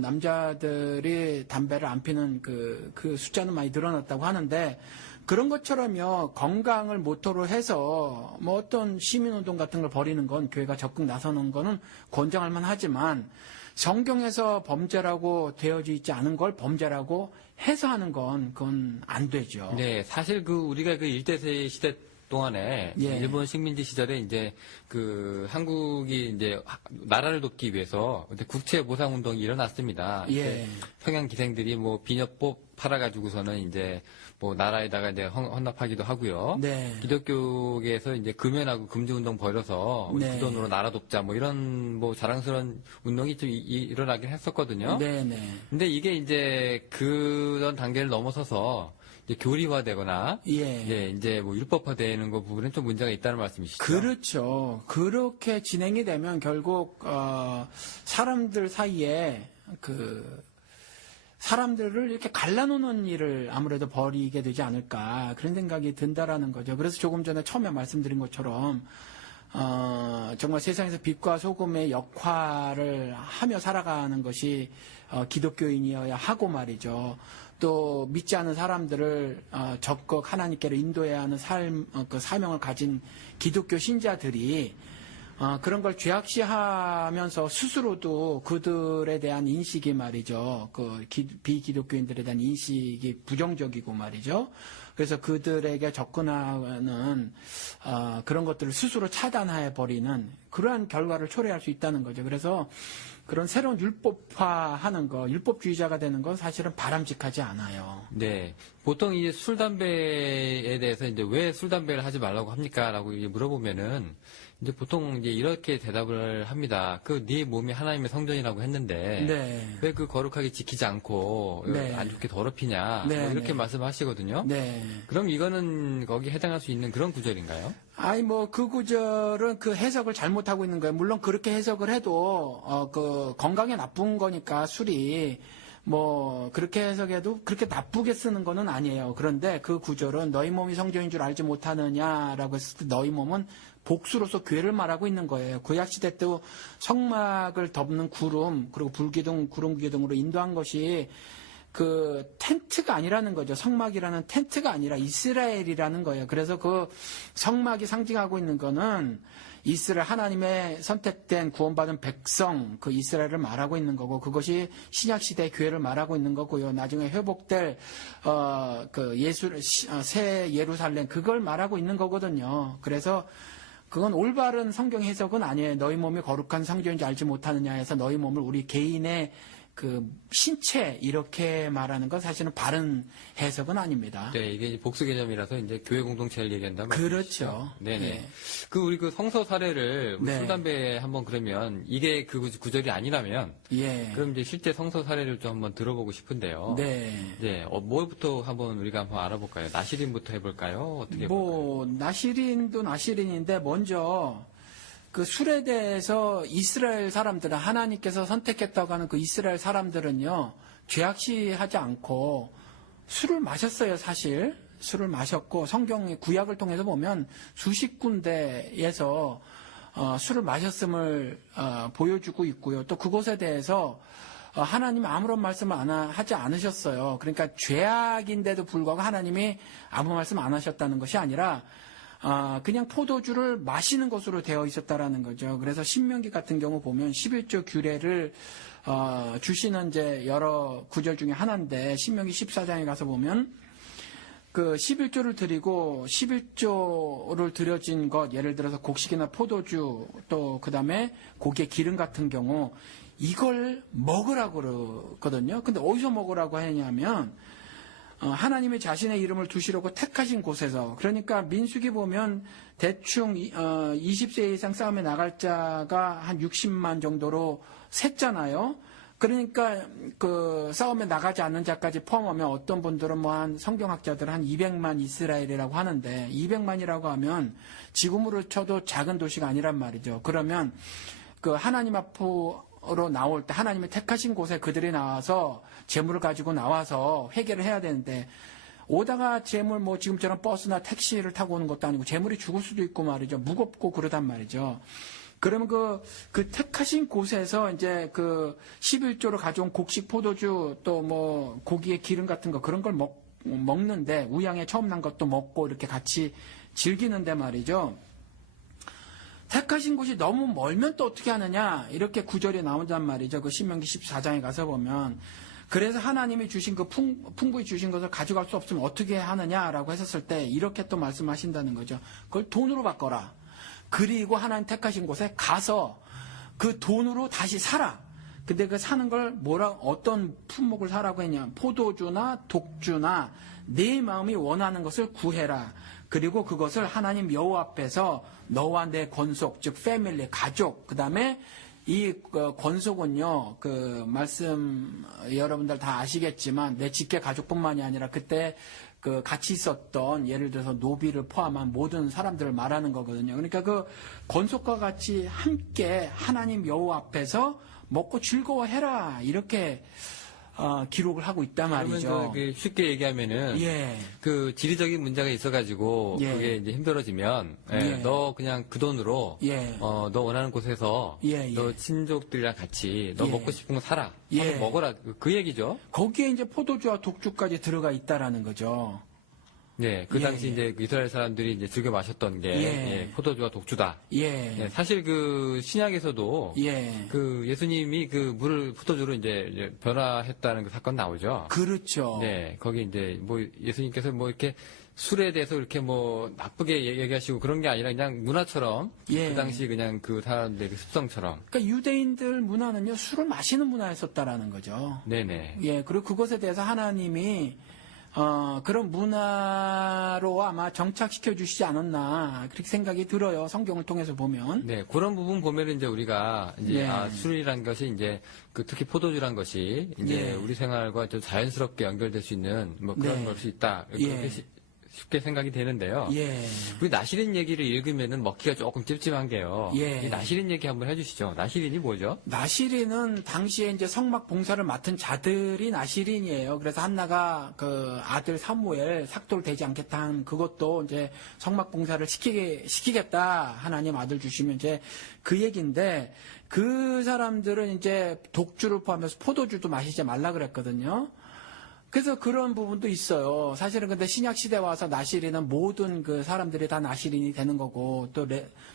남자들이 담배를 안 피는 그 숫자는 많이 늘어났다고 하는데 그런 것처럼요. 건강을 모토로 해서 뭐 어떤 시민운동 같은 걸 벌이는 건 교회가 적극 나서는 거는 권장할 만하지만 성경에서 범죄라고 되어져 있지 않은 걸 범죄라고 해서 하는 그건 안 되죠. 네, 사실 우리가 일대세 시대 동안에 일본 식민지 시절에 이제 한국이 이제 나라를 돕기 위해서 국채 보상 운동이 일어났습니다. 평양 기생들이 뭐 비녀법 팔아가지고서는 이제 뭐 나라에다가 이제 헌납하기도 하고요. 기독교계에서 이제 금연하고 금지 운동 벌여서 우리 그 돈으로 나라 돕자 뭐 이런 뭐 자랑스러운 운동이 좀 일어나긴 했었거든요. 근데 이게 이제 그런 단계를 넘어서서 이제 교리화되거나 이제 뭐 율법화되는 거 부분은 좀 문제가 있다는 말씀이시죠? 그렇죠. 그렇게 진행이 되면 결국 사람들 사이에 사람들을 이렇게 갈라놓는 일을 아무래도 벌이게 되지 않을까 그런 생각이 든다라는 거죠. 그래서 조금 전에 처음에 말씀드린 것처럼 정말 세상에서 빛과 소금의 역할을 하며 살아가는 것이 기독교인이어야 하고 말이죠. 또 믿지 않는 사람들을 적극 하나님께로 인도해야 하는 그 사명을 가진 기독교 신자들이 그런 걸 죄악시하면서 스스로도 그들에 대한 인식이 말이죠. 그 비기독교인들에 대한 인식이 부정적이고 말이죠. 그래서 그들에게 접근하는 그런 것들을 스스로 차단해 버리는 그러한 결과를 초래할 수 있다는 거죠. 그래서 그런 새로운 율법화하는 거, 율법주의자가 되는 건 사실은 바람직하지 않아요. 네. 보통 이제 술, 담배에 대해서 이제 왜 술, 담배를 하지 말라고 합니까? 라고 이제 물어보면은 이제 보통 이제 이렇게 대답을 합니다. 네 몸이 하나님의 성전이라고 했는데 네. 왜 그 거룩하게 지키지 않고 네. 안 좋게 더럽히냐? 네. 뭐 이렇게 네. 말씀하시거든요. 네. 그럼 이거는 거기에 해당할 수 있는 그런 구절인가요? 아니 그 구절은 그 해석을 잘못하고 있는 거예요. 물론 그렇게 해석을 해도 그 건강에 나쁜 거니까 술이 뭐 그렇게 해석해도 그렇게 나쁘게 쓰는 거는 아니에요. 그런데 그 구절은 너희 몸이 성전인 줄 알지 못하느냐라고 했을 때 너희 몸은 복수로서 교회를 말하고 있는 거예요. 구약시대 때도 성막을 덮는 구름 그리고 불기둥 구름 기둥으로 인도한 것이 그 텐트가 아니라는 거죠. 성막이라는 텐트가 아니라 이스라엘이라는 거예요. 그래서 그 성막이 상징하고 있는 거는 이스라엘 하나님의 선택된 구원받은 백성 그 이스라엘을 말하고 있는 거고 그것이 신약 시대의 교회를 말하고 있는 거고요. 나중에 회복될 새 예루살렘 그걸 말하고 있는 거거든요. 그래서 그건 올바른 성경 해석은 아니에요. 너희 몸이 거룩한 성전인지 알지 못하느냐 해서 너희 몸을 우리 개인의 그 신체 이렇게 말하는 건 사실은 바른 해석은 아닙니다. 네, 이게 이제 복수 개념이라서 이제 교회 공동체를 얘기한다면 그렇죠. 네네. 네. 우리 성서 사례를 네. 술 담배 한번 그러면 이게 그 구절이 아니라면 예. 그럼 이제 실제 성서 사례를 좀 한번 들어보고 싶은데요. 네. 네, 뭐부터 우리가 한번 알아볼까요? 나시린부터 해볼까요? 어떻게 해볼까요? 나시린도 나시린인데 먼저 그 술에 대해서 이스라엘 사람들은 하나님께서 선택했다고 하는 그 이스라엘 사람들은요 죄악시하지 않고 술을 마셨어요. 사실 술을 마셨고 성경의 구약을 통해서 보면 수십 군데에서 술을 마셨음을 보여주고 있고요. 또 그곳에 대해서 하나님이 아무런 말씀을 하지 않으셨어요. 그러니까 죄악인데도 불구하고 하나님이 아무 말씀 안 하셨다는 것이 아니라 그냥 포도주를 마시는 것으로 되어 있었다라는 거죠. 그래서 신명기 같은 경우 보면 11조 규례를 주시는 이제 여러 구절 중에 하나인데 신명기 14장에 가서 보면 그 11조를 드리고 11조를 드려진 것 예를 들어서 곡식이나 포도주 또 그다음에 고기의 기름 같은 경우 이걸 먹으라고 그러거든요. 근데 어디서 먹으라고 하냐면 하나님이 자신의 이름을 두시려고 택하신 곳에서 그러니까 민수기 보면 대충 20세 이상 싸움에 나갈 자가 한 60만 정도로 셌잖아요. 그러니까 그 싸움에 나가지 않는 자까지 포함하면 어떤 분들은 뭐 한 성경학자들은 한 200만 이스라엘이라고 하는데 200만이라고 하면 지금으로 쳐도 작은 도시가 아니란 말이죠. 그러면 그 하나님 앞으로 나올 때 하나님이 택하신 곳에 그들이 나와서 재물을 가지고 나와서 회개를 해야 되는데 오다가 재물 뭐 지금처럼 버스나 택시를 타고 오는 것도 아니고 재물이 죽을 수도 있고 말이죠. 무겁고 그러단 말이죠. 그러면 그 택하신 곳에서 이제 그 11조로 가져온 곡식 포도주 또 뭐 고기의 기름 같은 거 그런 걸 먹는데 우양에 처음 난 것도 먹고 이렇게 같이 즐기는데 말이죠. 택하신 곳이 너무 멀면 또 어떻게 하느냐 이렇게 구절이 나온단 말이죠. 그 신명기 14장에 가서 보면 그래서 하나님이 주신 그 풍부히 주신 것을 가져갈 수 없으면 어떻게 하느냐라고 했었을 때 이렇게 또 말씀하신다는 거죠. 그걸 돈으로 바꿔라. 그리고 하나님 택하신 곳에 가서 그 돈으로 다시 사라. 근데 그 사는 걸 어떤 품목을 사라고 했냐. 포도주나 독주나 내 마음이 원하는 것을 구해라. 그리고 그것을 하나님 여호와 앞에서 너와 내 권속, 즉 패밀리, 가족, 그 다음에 이 권속은요, 그 말씀 여러분들 다 아시겠지만 내 직계 가족뿐만이 아니라 그때 그 같이 있었던 예를 들어서 노비를 포함한 모든 사람들을 말하는 거거든요. 그러니까 그 권속과 같이 함께 하나님 여호와 앞에서 먹고 즐거워해라 이렇게 기록을 하고 있단 말이죠. 그러면 쉽게 얘기하면은 예. 그 지리적인 문제가 있어가지고 예. 그게 이제 힘들어지면 너 그냥 그 돈으로 너 원하는 곳에서 너 친족들이랑 같이 너 먹고 싶은 거 사라. 먹어라. 그 얘기죠. 거기에 이제 포도주와 독주까지 들어가 있다라는 거죠. 네, 그 당시 이제 이스라엘 사람들이 이제 즐겨 마셨던 게 포도주와 독주다. 사실 그 신약에서도 그 예수님이 그 물을 포도주로 이제 변화했다는 그 사건 나오죠. 그렇죠. 네, 거기 이제 뭐 예수님께서 뭐 이렇게 술에 대해서 이렇게 뭐 나쁘게 얘기하시고 그런 게 아니라 그냥 문화처럼 그 당시 그냥 그 사람들의 그 습성처럼. 그러니까 유대인들 문화는요 술을 마시는 문화였었다라는 거죠. 네네. 예, 그리고 그것에 대해서 하나님이 그런 문화로 아마 정착시켜 주시지 않았나 그렇게 생각이 들어요. 성경을 통해서 보면. 네, 그런 부분 보면 이제 우리가 이제 술이란 것이 이제 그 특히 포도주란 것이 이제 우리 생활과 좀 자연스럽게 연결될 수 있는 뭐 그런 걸 수 있다. 그렇게 쉽게 생각이 되는데요. 우리 나시린 얘기를 읽으면은 먹기가 조금 찝찝한 게요. 이 나시린 얘기 한번 해주시죠. 나시린이 뭐죠? 나시린은 당시에 이제 성막 봉사를 맡은 자들이 나시린이에요. 그래서 한나가 그 아들 사무엘 삭도를 되지 않겠다 한 그것도 이제 성막 봉사를 시키겠다. 하나님 아들 주시면 이제 그 얘기인데 그 사람들은 이제 독주를 포함해서 포도주도 마시지 말라 그랬거든요. 그래서 그런 부분도 있어요. 사실은 근데 신약 시대 와서 나시린은 모든 그 사람들이 다 나시린이 되는 거고 또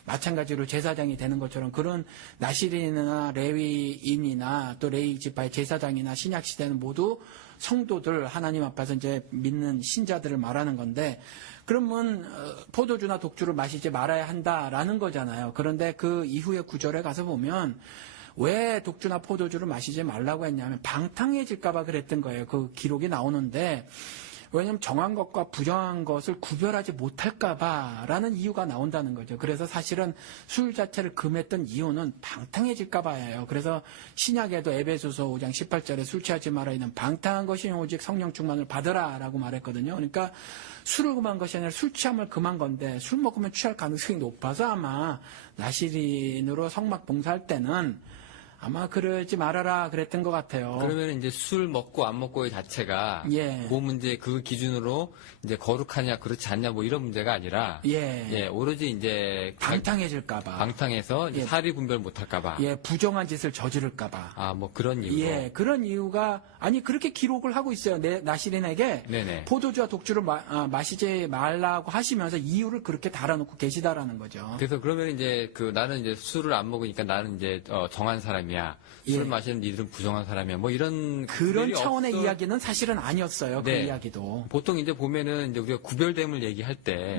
마찬가지로 제사장이 되는 것처럼 그런 나시린이나 레위인이나 또 레위 지파의 제사장이나 신약 시대는 모두 성도들 하나님 앞에서 이제 믿는 신자들을 말하는 건데 그러면 포도주나 독주를 마시지 말아야 한다라는 거잖아요. 그런데 그 이후의 구절에 가서 보면 왜 독주나 포도주를 마시지 말라고 했냐면 방탕해질까봐 그랬던 거예요. 그 기록이 나오는데 왜냐하면 정한 것과 부정한 것을 구별하지 못할까봐라는 이유가 나온다는 거죠. 그래서 사실은 술 자체를 금했던 이유는 방탕해질까봐예요. 그래서 신약에도 에베소서 5장 18절에 술 취하지 말아 있는 방탕한 것이 오직 성령 충만을 받으라라고 말했거든요. 그러니까 술을 금한 것이 아니라 술 취함을 금한 건데 술 먹으면 취할 가능성이 높아서 아마 나시린으로 성막 봉사할 때는 아마 그러지 말아라 그랬던 것 같아요. 그러면 이제 술 먹고 안 먹고의 자체가 그 문제 그 기준으로 이제 거룩하냐 그렇지 않냐 뭐 이런 문제가 아니라 오로지 이제 방탕해질까봐 방탕해서 이제 사리 분별 못할까봐 부정한 짓을 저지를까봐 뭐 그런 이유로 그런 이유가 아니 그렇게 기록을 하고 있어요. 나시린에게 포도주와 독주를 마시지 말라고 하시면서 이유를 그렇게 달아놓고 계시다라는 거죠. 그래서 그러면 이제 그 나는 이제 술을 안 먹으니까 나는 이제 정한 사람이 술 마시는 니들은 부정한 사람이야. 뭐 이런 그런 차원의 이야기는 사실은 아니었어요. 그 이야기도 보통 이제 보면은 이제 우리가 구별됨을 얘기할 때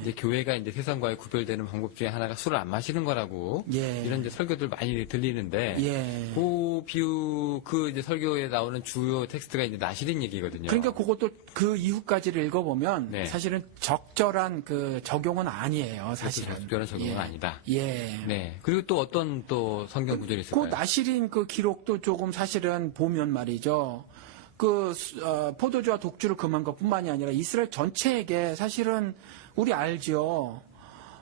이제 교회가 이제 세상과의 구별되는 방법 중에 하나가 술을 안 마시는 거라고 이런 이제 설교들 많이 들리는데 그 비유 그 이제 설교에 나오는 주요 텍스트가 이제 나시린 얘기거든요. 그러니까 그것도 그 이후까지를 읽어보면 사실은 적절한 그 적용은 아니에요. 사실은 적절한 적용은 아니다. 네. 그리고 또 어떤 또 성경 구절이 있을까요? 나시린 그 기록도 조금 사실은 보면 말이죠. 그 포도주와 독주를 금한 것뿐만이 아니라 이스라엘 전체에게 사실은 우리 알죠.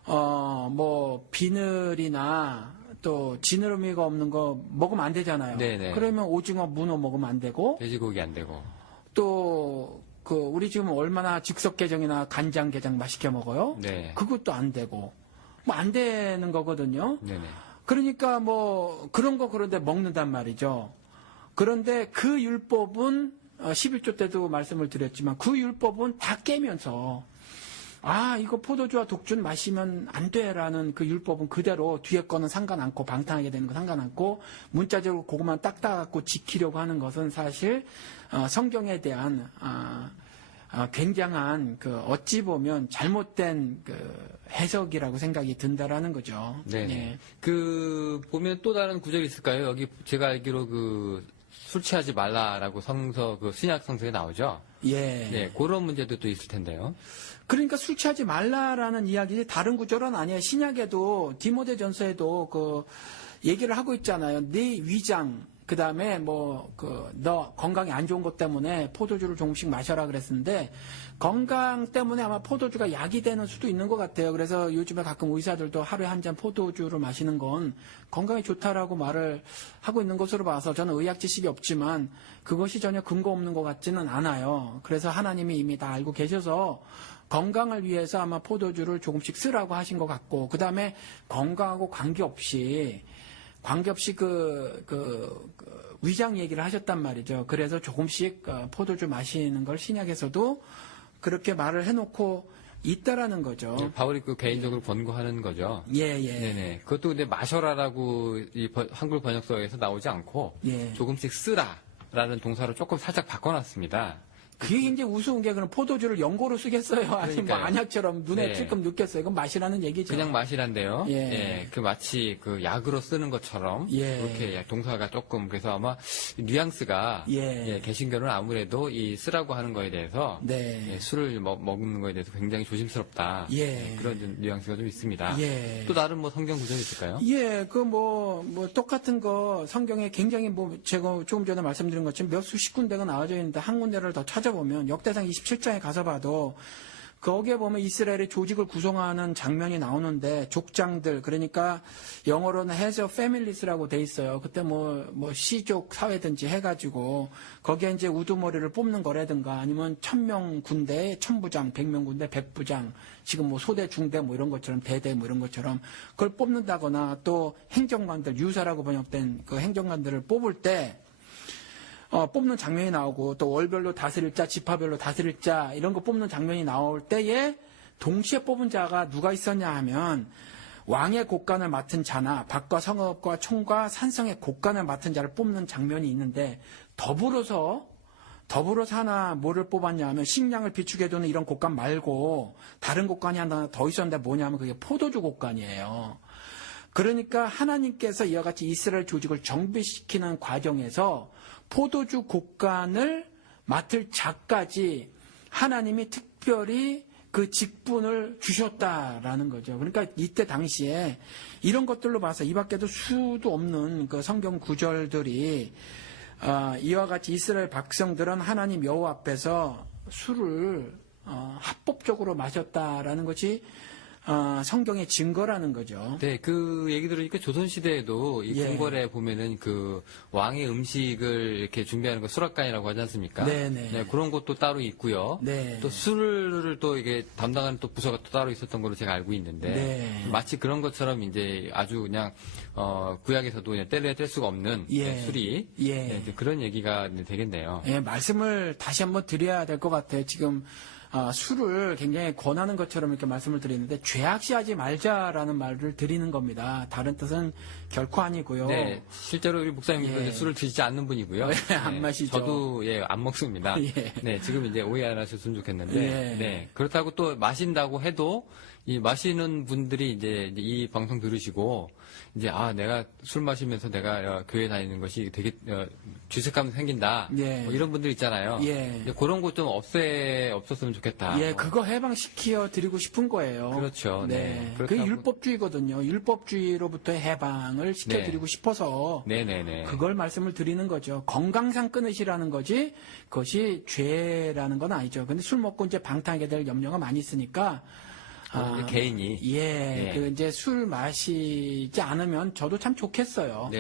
뭐 비늘이나 또 지느러미가 없는 거 먹으면 안 되잖아요. 그러면 오징어, 문어 먹으면 안 되고 돼지고기 안 되고 또 그 우리 지금 얼마나 즉석게장이나 간장게장 맛있게 먹어요. 그것도 안 되고 뭐 안 되는 거거든요. 그러니까 뭐 그런 거 그런데 먹는단 말이죠. 그런데 그 율법은 11조 때도 말씀을 드렸지만 그 율법은 다 깨면서 이거 포도주와 독주는 마시면 안 돼라는 그 율법은 그대로 뒤에 거는 상관않고 방탕하게 되는 거 상관않고 문자적으로 그것만 딱 따갖고 지키려고 하는 것은 사실 성경에 대한 굉장한 그 어찌 보면 잘못된 그 해석이라고 생각이 든다라는 거죠. 그 보면 또 다른 구절이 있을까요? 여기 제가 알기로 그 술 취하지 말라라고 그 신약 성서에 나오죠. 그런 문제도 또 있을 텐데요. 그러니까 술 취하지 말라라는 이야기 다른 구절은 아니에요. 신약에도 디모데전서에도 그 얘기를 하고 있잖아요. 네 위장 그다음에 너 건강에 안 좋은 것 때문에 포도주를 조금씩 마셔라 그랬는데 건강 때문에 아마 포도주가 약이 되는 수도 있는 것 같아요. 그래서 요즘에 가끔 의사들도 하루에 한 잔 포도주를 마시는 건 건강에 좋다라고 말을 하고 있는 것으로 봐서 저는 의학 지식이 없지만 그것이 전혀 근거 없는 것 같지는 않아요. 그래서 하나님이 이미 다 알고 계셔서 건강을 위해서 아마 포도주를 조금씩 쓰라고 하신 것 같고, 그 다음에 건강하고 관계없이 위장 얘기를 하셨단 말이죠. 그래서 조금씩 포도주 마시는 걸 신약에서도 그렇게 말을 해놓고 있다라는 거죠. 바울이 개인적으로 권고하는 거죠. 예. 네네. 그것도 근데 마셔라라고 이 한글 번역서에서 나오지 않고 조금씩 쓰라라는 동사로 조금 살짝 바꿔놨습니다. 그게 굉장히 우스운 게 그럼 포도주를 연고로 쓰겠어요? 아니면 뭐 안약처럼 눈에 찔끔 느꼈어요? 그건 마시라는 얘기죠. 그냥 마시란데요. 마치 마치약으로 쓰는 것처럼 그렇게 동사가 조금 그래서 아마 뉘앙스가 개신교는 아무래도 이 쓰라고 하는 거에 대해서 술을 먹는 거에 대해서 굉장히 조심스럽다. 그런 뉘앙스가 좀 있습니다. 또 다른 성경 구절이 있을까요? 똑같은 거 성경에 굉장히 제가 조금 전에 말씀드린 것처럼 몇 수십 군데가 나와져 있는데 한 군데를 더 찾아보면 역대상 27장에 가서 봐도 거기에 보면 이스라엘의 조직을 구성하는 장면이 나오는데 족장들, 그러니까 영어로는 heads of families라고 돼 있어요. 그때 시족 사회든지 해가지고 거기에 이제 우두머리를 뽑는 거라든가 아니면 1000명 군대, 1000부장, 100명 군대, 100부장, 지금 소대, 중대 이런 것처럼 대대 이런 것처럼 그걸 뽑는다거나 또 행정관들, 유사라고 번역된 그 행정관들을 뽑을 때 뽑는 장면이 나오고 또 월별로 다스릴 자, 지파별로 다스릴 자 이런 거 뽑는 장면이 나올 때에 동시에 뽑은 자가 누가 있었냐 하면 왕의 곳간을 맡은 자나 밭과 성읍과 총과 산성의 곳간을 맡은 자를 뽑는 장면이 있는데 더불어서 하나 뭐를 뽑았냐 하면 식량을 비축해 두는 이런 곳간 말고 다른 곳간이 하나 더 있었는데 뭐냐면 그게 포도주 곳간이에요. 그러니까 하나님께서 이와 같이 이스라엘 조직을 정비시키는 과정에서 포도주 곳간을 맡을 자까지 하나님이 특별히 그 직분을 주셨다라는 거죠. 그러니까 이때 당시에 이런 것들로 봐서 이 밖에도 수도 없는 그 성경 구절들이 이와 같이 이스라엘 백성들은 하나님 여호와 앞에서 술을 합법적으로 마셨다라는 것이 성경의 증거라는 거죠. 네, 그 얘기 들으니까 조선시대에도 이 궁궐에 보면은 그 왕의 음식을 이렇게 준비하는 거 수락관이라고 하지 않습니까? 네, 그런 것도 따로 있고요. 또 술을 또 이게 담당하는 또 부서가 또 따로 있었던 걸로 제가 알고 있는데 마치 그런 것처럼 이제 아주 그냥 구약에서도 그냥 뗄 수가 없는 술이 그런 얘기가 되겠네요. 말씀을 다시 한번 드려야 될 것 같아요. 지금 술을 굉장히 권하는 것처럼 이렇게 말씀을 드리는데 죄악시하지 말자라는 말을 드리는 겁니다. 다른 뜻은 결코 아니고요. 네, 실제로 우리 목사님도 술을 드시지 않는 분이고요. 안 마시죠. 저도 안 먹습니다. 네, 지금 이제 오해 안 하셨으면 좋겠는데, 네, 그렇다고 또 마신다고 해도 이 마시는 분들이 이제 이 방송 들으시고 이제 내가 술 마시면서 내가 교회 다니는 것이 되게 죄책감 생긴다. 이런 분들 있잖아요. 그런 거 좀 없었으면 좋겠다. 그거 해방시켜 드리고 싶은 거예요. 그렇죠. 네. 그게 율법주의거든요. 율법주의로부터의 해방을 시켜드리고 싶어서 그걸 말씀을 드리는 거죠. 건강상 끊으시라는 거지 그것이 죄라는 건 아니죠. 근데 술 먹고 이제 방탕하게 될 염려가 많이 있으니까 개인이 그 이제 술 마시지 않으면 저도 참 좋겠어요.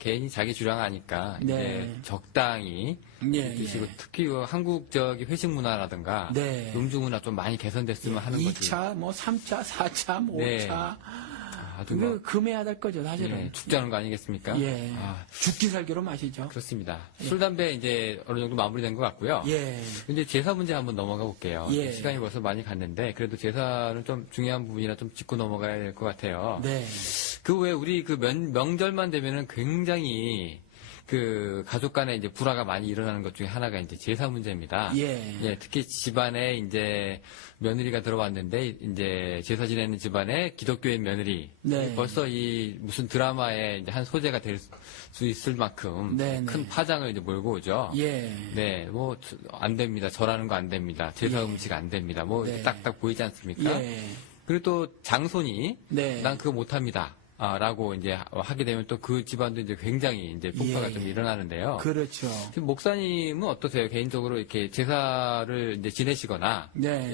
개인이 자기 주량하니까 이제 적당히 드시고 특히 한국적인 회식 문화라든가 음주 문화 좀 많이 개선됐으면 하는 거죠. 2차, 3차, 4차, 5차. 그거 금해야 될 거죠, 사실은. 죽자는 거 아니겠습니까? 죽기 살기로 마시죠. 그렇습니다. 술, 담배 이제 어느 정도 마무리된 것 같고요. 이제 제사 문제 한번 넘어가 볼게요. 시간이 벌써 많이 갔는데 그래도 제사는 좀 중요한 부분이라 좀 짚고 넘어가야 될 것 같아요. 그 외에 우리 명절만 되면은 굉장히 그 가족 간에 이제 불화가 많이 일어나는 것 중에 하나가 이제 제사 문제입니다. 특히 집안에 이제 며느리가 들어왔는데 이제 제사 지내는 집안에 기독교인 며느리 벌써 이 무슨 드라마의 이제 한 소재가 될 수 있을 만큼 큰 파장을 이제 몰고 오죠. 안 됩니다. 절하는 거 안 됩니다. 제사 음식 안 됩니다. 이렇게 딱딱 보이지 않습니까? 그리고 또 장손이 난 그거 못 합니다. 라고 이제 하게 되면 또 그 집안도 이제 굉장히 이제 폭파가 좀 일어나는데요. 그렇죠. 지금 목사님은 어떠세요? 개인적으로 이렇게 제사를 이제 지내시거나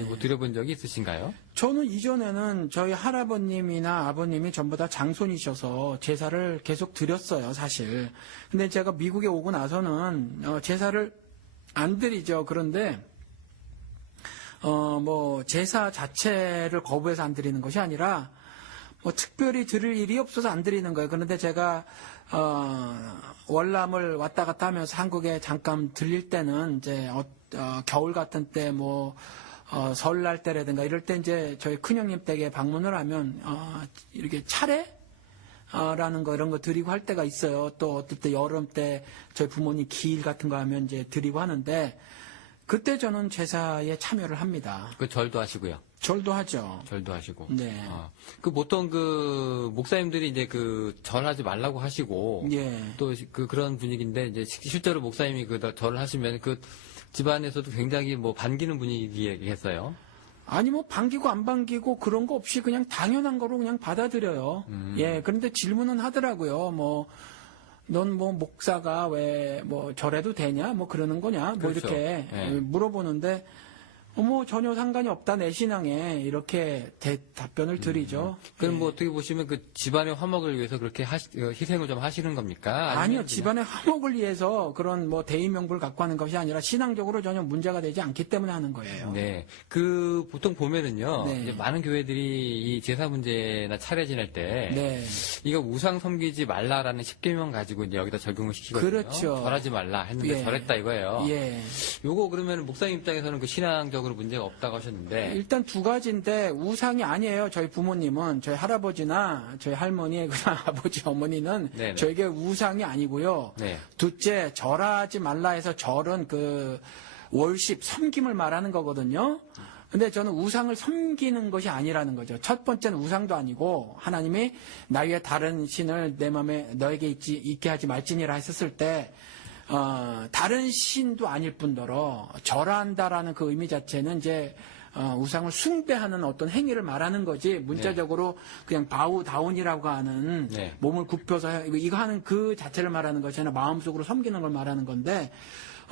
뭐 드려본 적이 있으신가요? 저는 이전에는 저희 할아버님이나 아버님이 전부 다 장손이셔서 제사를 계속 드렸어요, 사실. 근데 제가 미국에 오고 나서는 제사를 안 드리죠. 그런데 뭐 제사 자체를 거부해서 안 드리는 것이 아니라 뭐 특별히 드릴 일이 없어서 안 드리는 거예요. 그런데 제가 월남을 왔다 갔다 하면서 한국에 잠깐 들릴 때는 이제 겨울 같은 때 뭐 설날 때라든가 이럴 때 이제 저희 큰형님 댁에 방문을 하면 이렇게 차례 라는 거 이런 거 드리고 할 때가 있어요. 또 어떨 때 여름 때 저희 부모님 기일 같은 거 하면 이제 드리고 하는데 그때 저는 제사에 참여를 합니다. 그 절도 하시고요. 절도 하죠. 절도 하시고. 네. 그 보통 그 목사님들이 이제 그 절하지 말라고 하시고 또 그런 분위기인데 이제 실제로 목사님이 그 절을 하시면 그 집안에서도 굉장히 뭐 반기는 분위기겠어요. 아니 뭐 반기고 안 반기고 그런 거 없이 그냥 당연한 거로 그냥 받아들여요. 그런데 질문은 하더라고요. 뭐 넌 뭐 목사가 왜 뭐 절해도 되냐? 뭐 그러는 거냐? 뭐 그렇죠. 이렇게 물어보는데 뭐 전혀 상관이 없다 내 신앙에 이렇게 답변을 드리죠. 그럼 뭐 어떻게 보시면 그 집안의 화목을 위해서 그렇게 희생을 좀 하시는 겁니까? 아니요, 집안의 화목을 위해서 그런 뭐 대의명분을 갖고 하는 것이 아니라 신앙적으로 전혀 문제가 되지 않기 때문에 하는 거예요. 네, 그 보통 보면은요, 이제 많은 교회들이 이 제사 문제나 차례 지낼 때 이거 우상 섬기지 말라라는 10계명 가지고 이제 여기다 적용을 시키거든요. 그렇죠. 절하지 말라 했는데 절했다 이거예요. 요거 그러면 목사님 입장에서는 그 신앙적 으로 문제가 없다고 하셨는데 일단 두 가지인데 우상이 아니에요. 저희 부모님은 저희 할아버지나 저희 할머니 그냥 아버지 어머니는 저에게 우상이 아니고요. 둘째 절하지 말라 해서 절은 그 월십 섬김을 말하는 거거든요. 근데 저는 우상을 섬기는 것이 아니라는 거죠. 첫 번째는 우상도 아니고 하나님이 나 위에 다른 신을 내 마음에 너에게 있게 하지 말지니라 했었을 때 다른 신도 아닐 뿐더러 절한다라는 그 의미 자체는 이제 우상을 숭배하는 어떤 행위를 말하는 거지 문자적으로 그냥 바우다운이라고 하는 몸을 굽혀서 이거 하는 그 자체를 말하는 것이 아니라 마음속으로 섬기는 걸 말하는 건데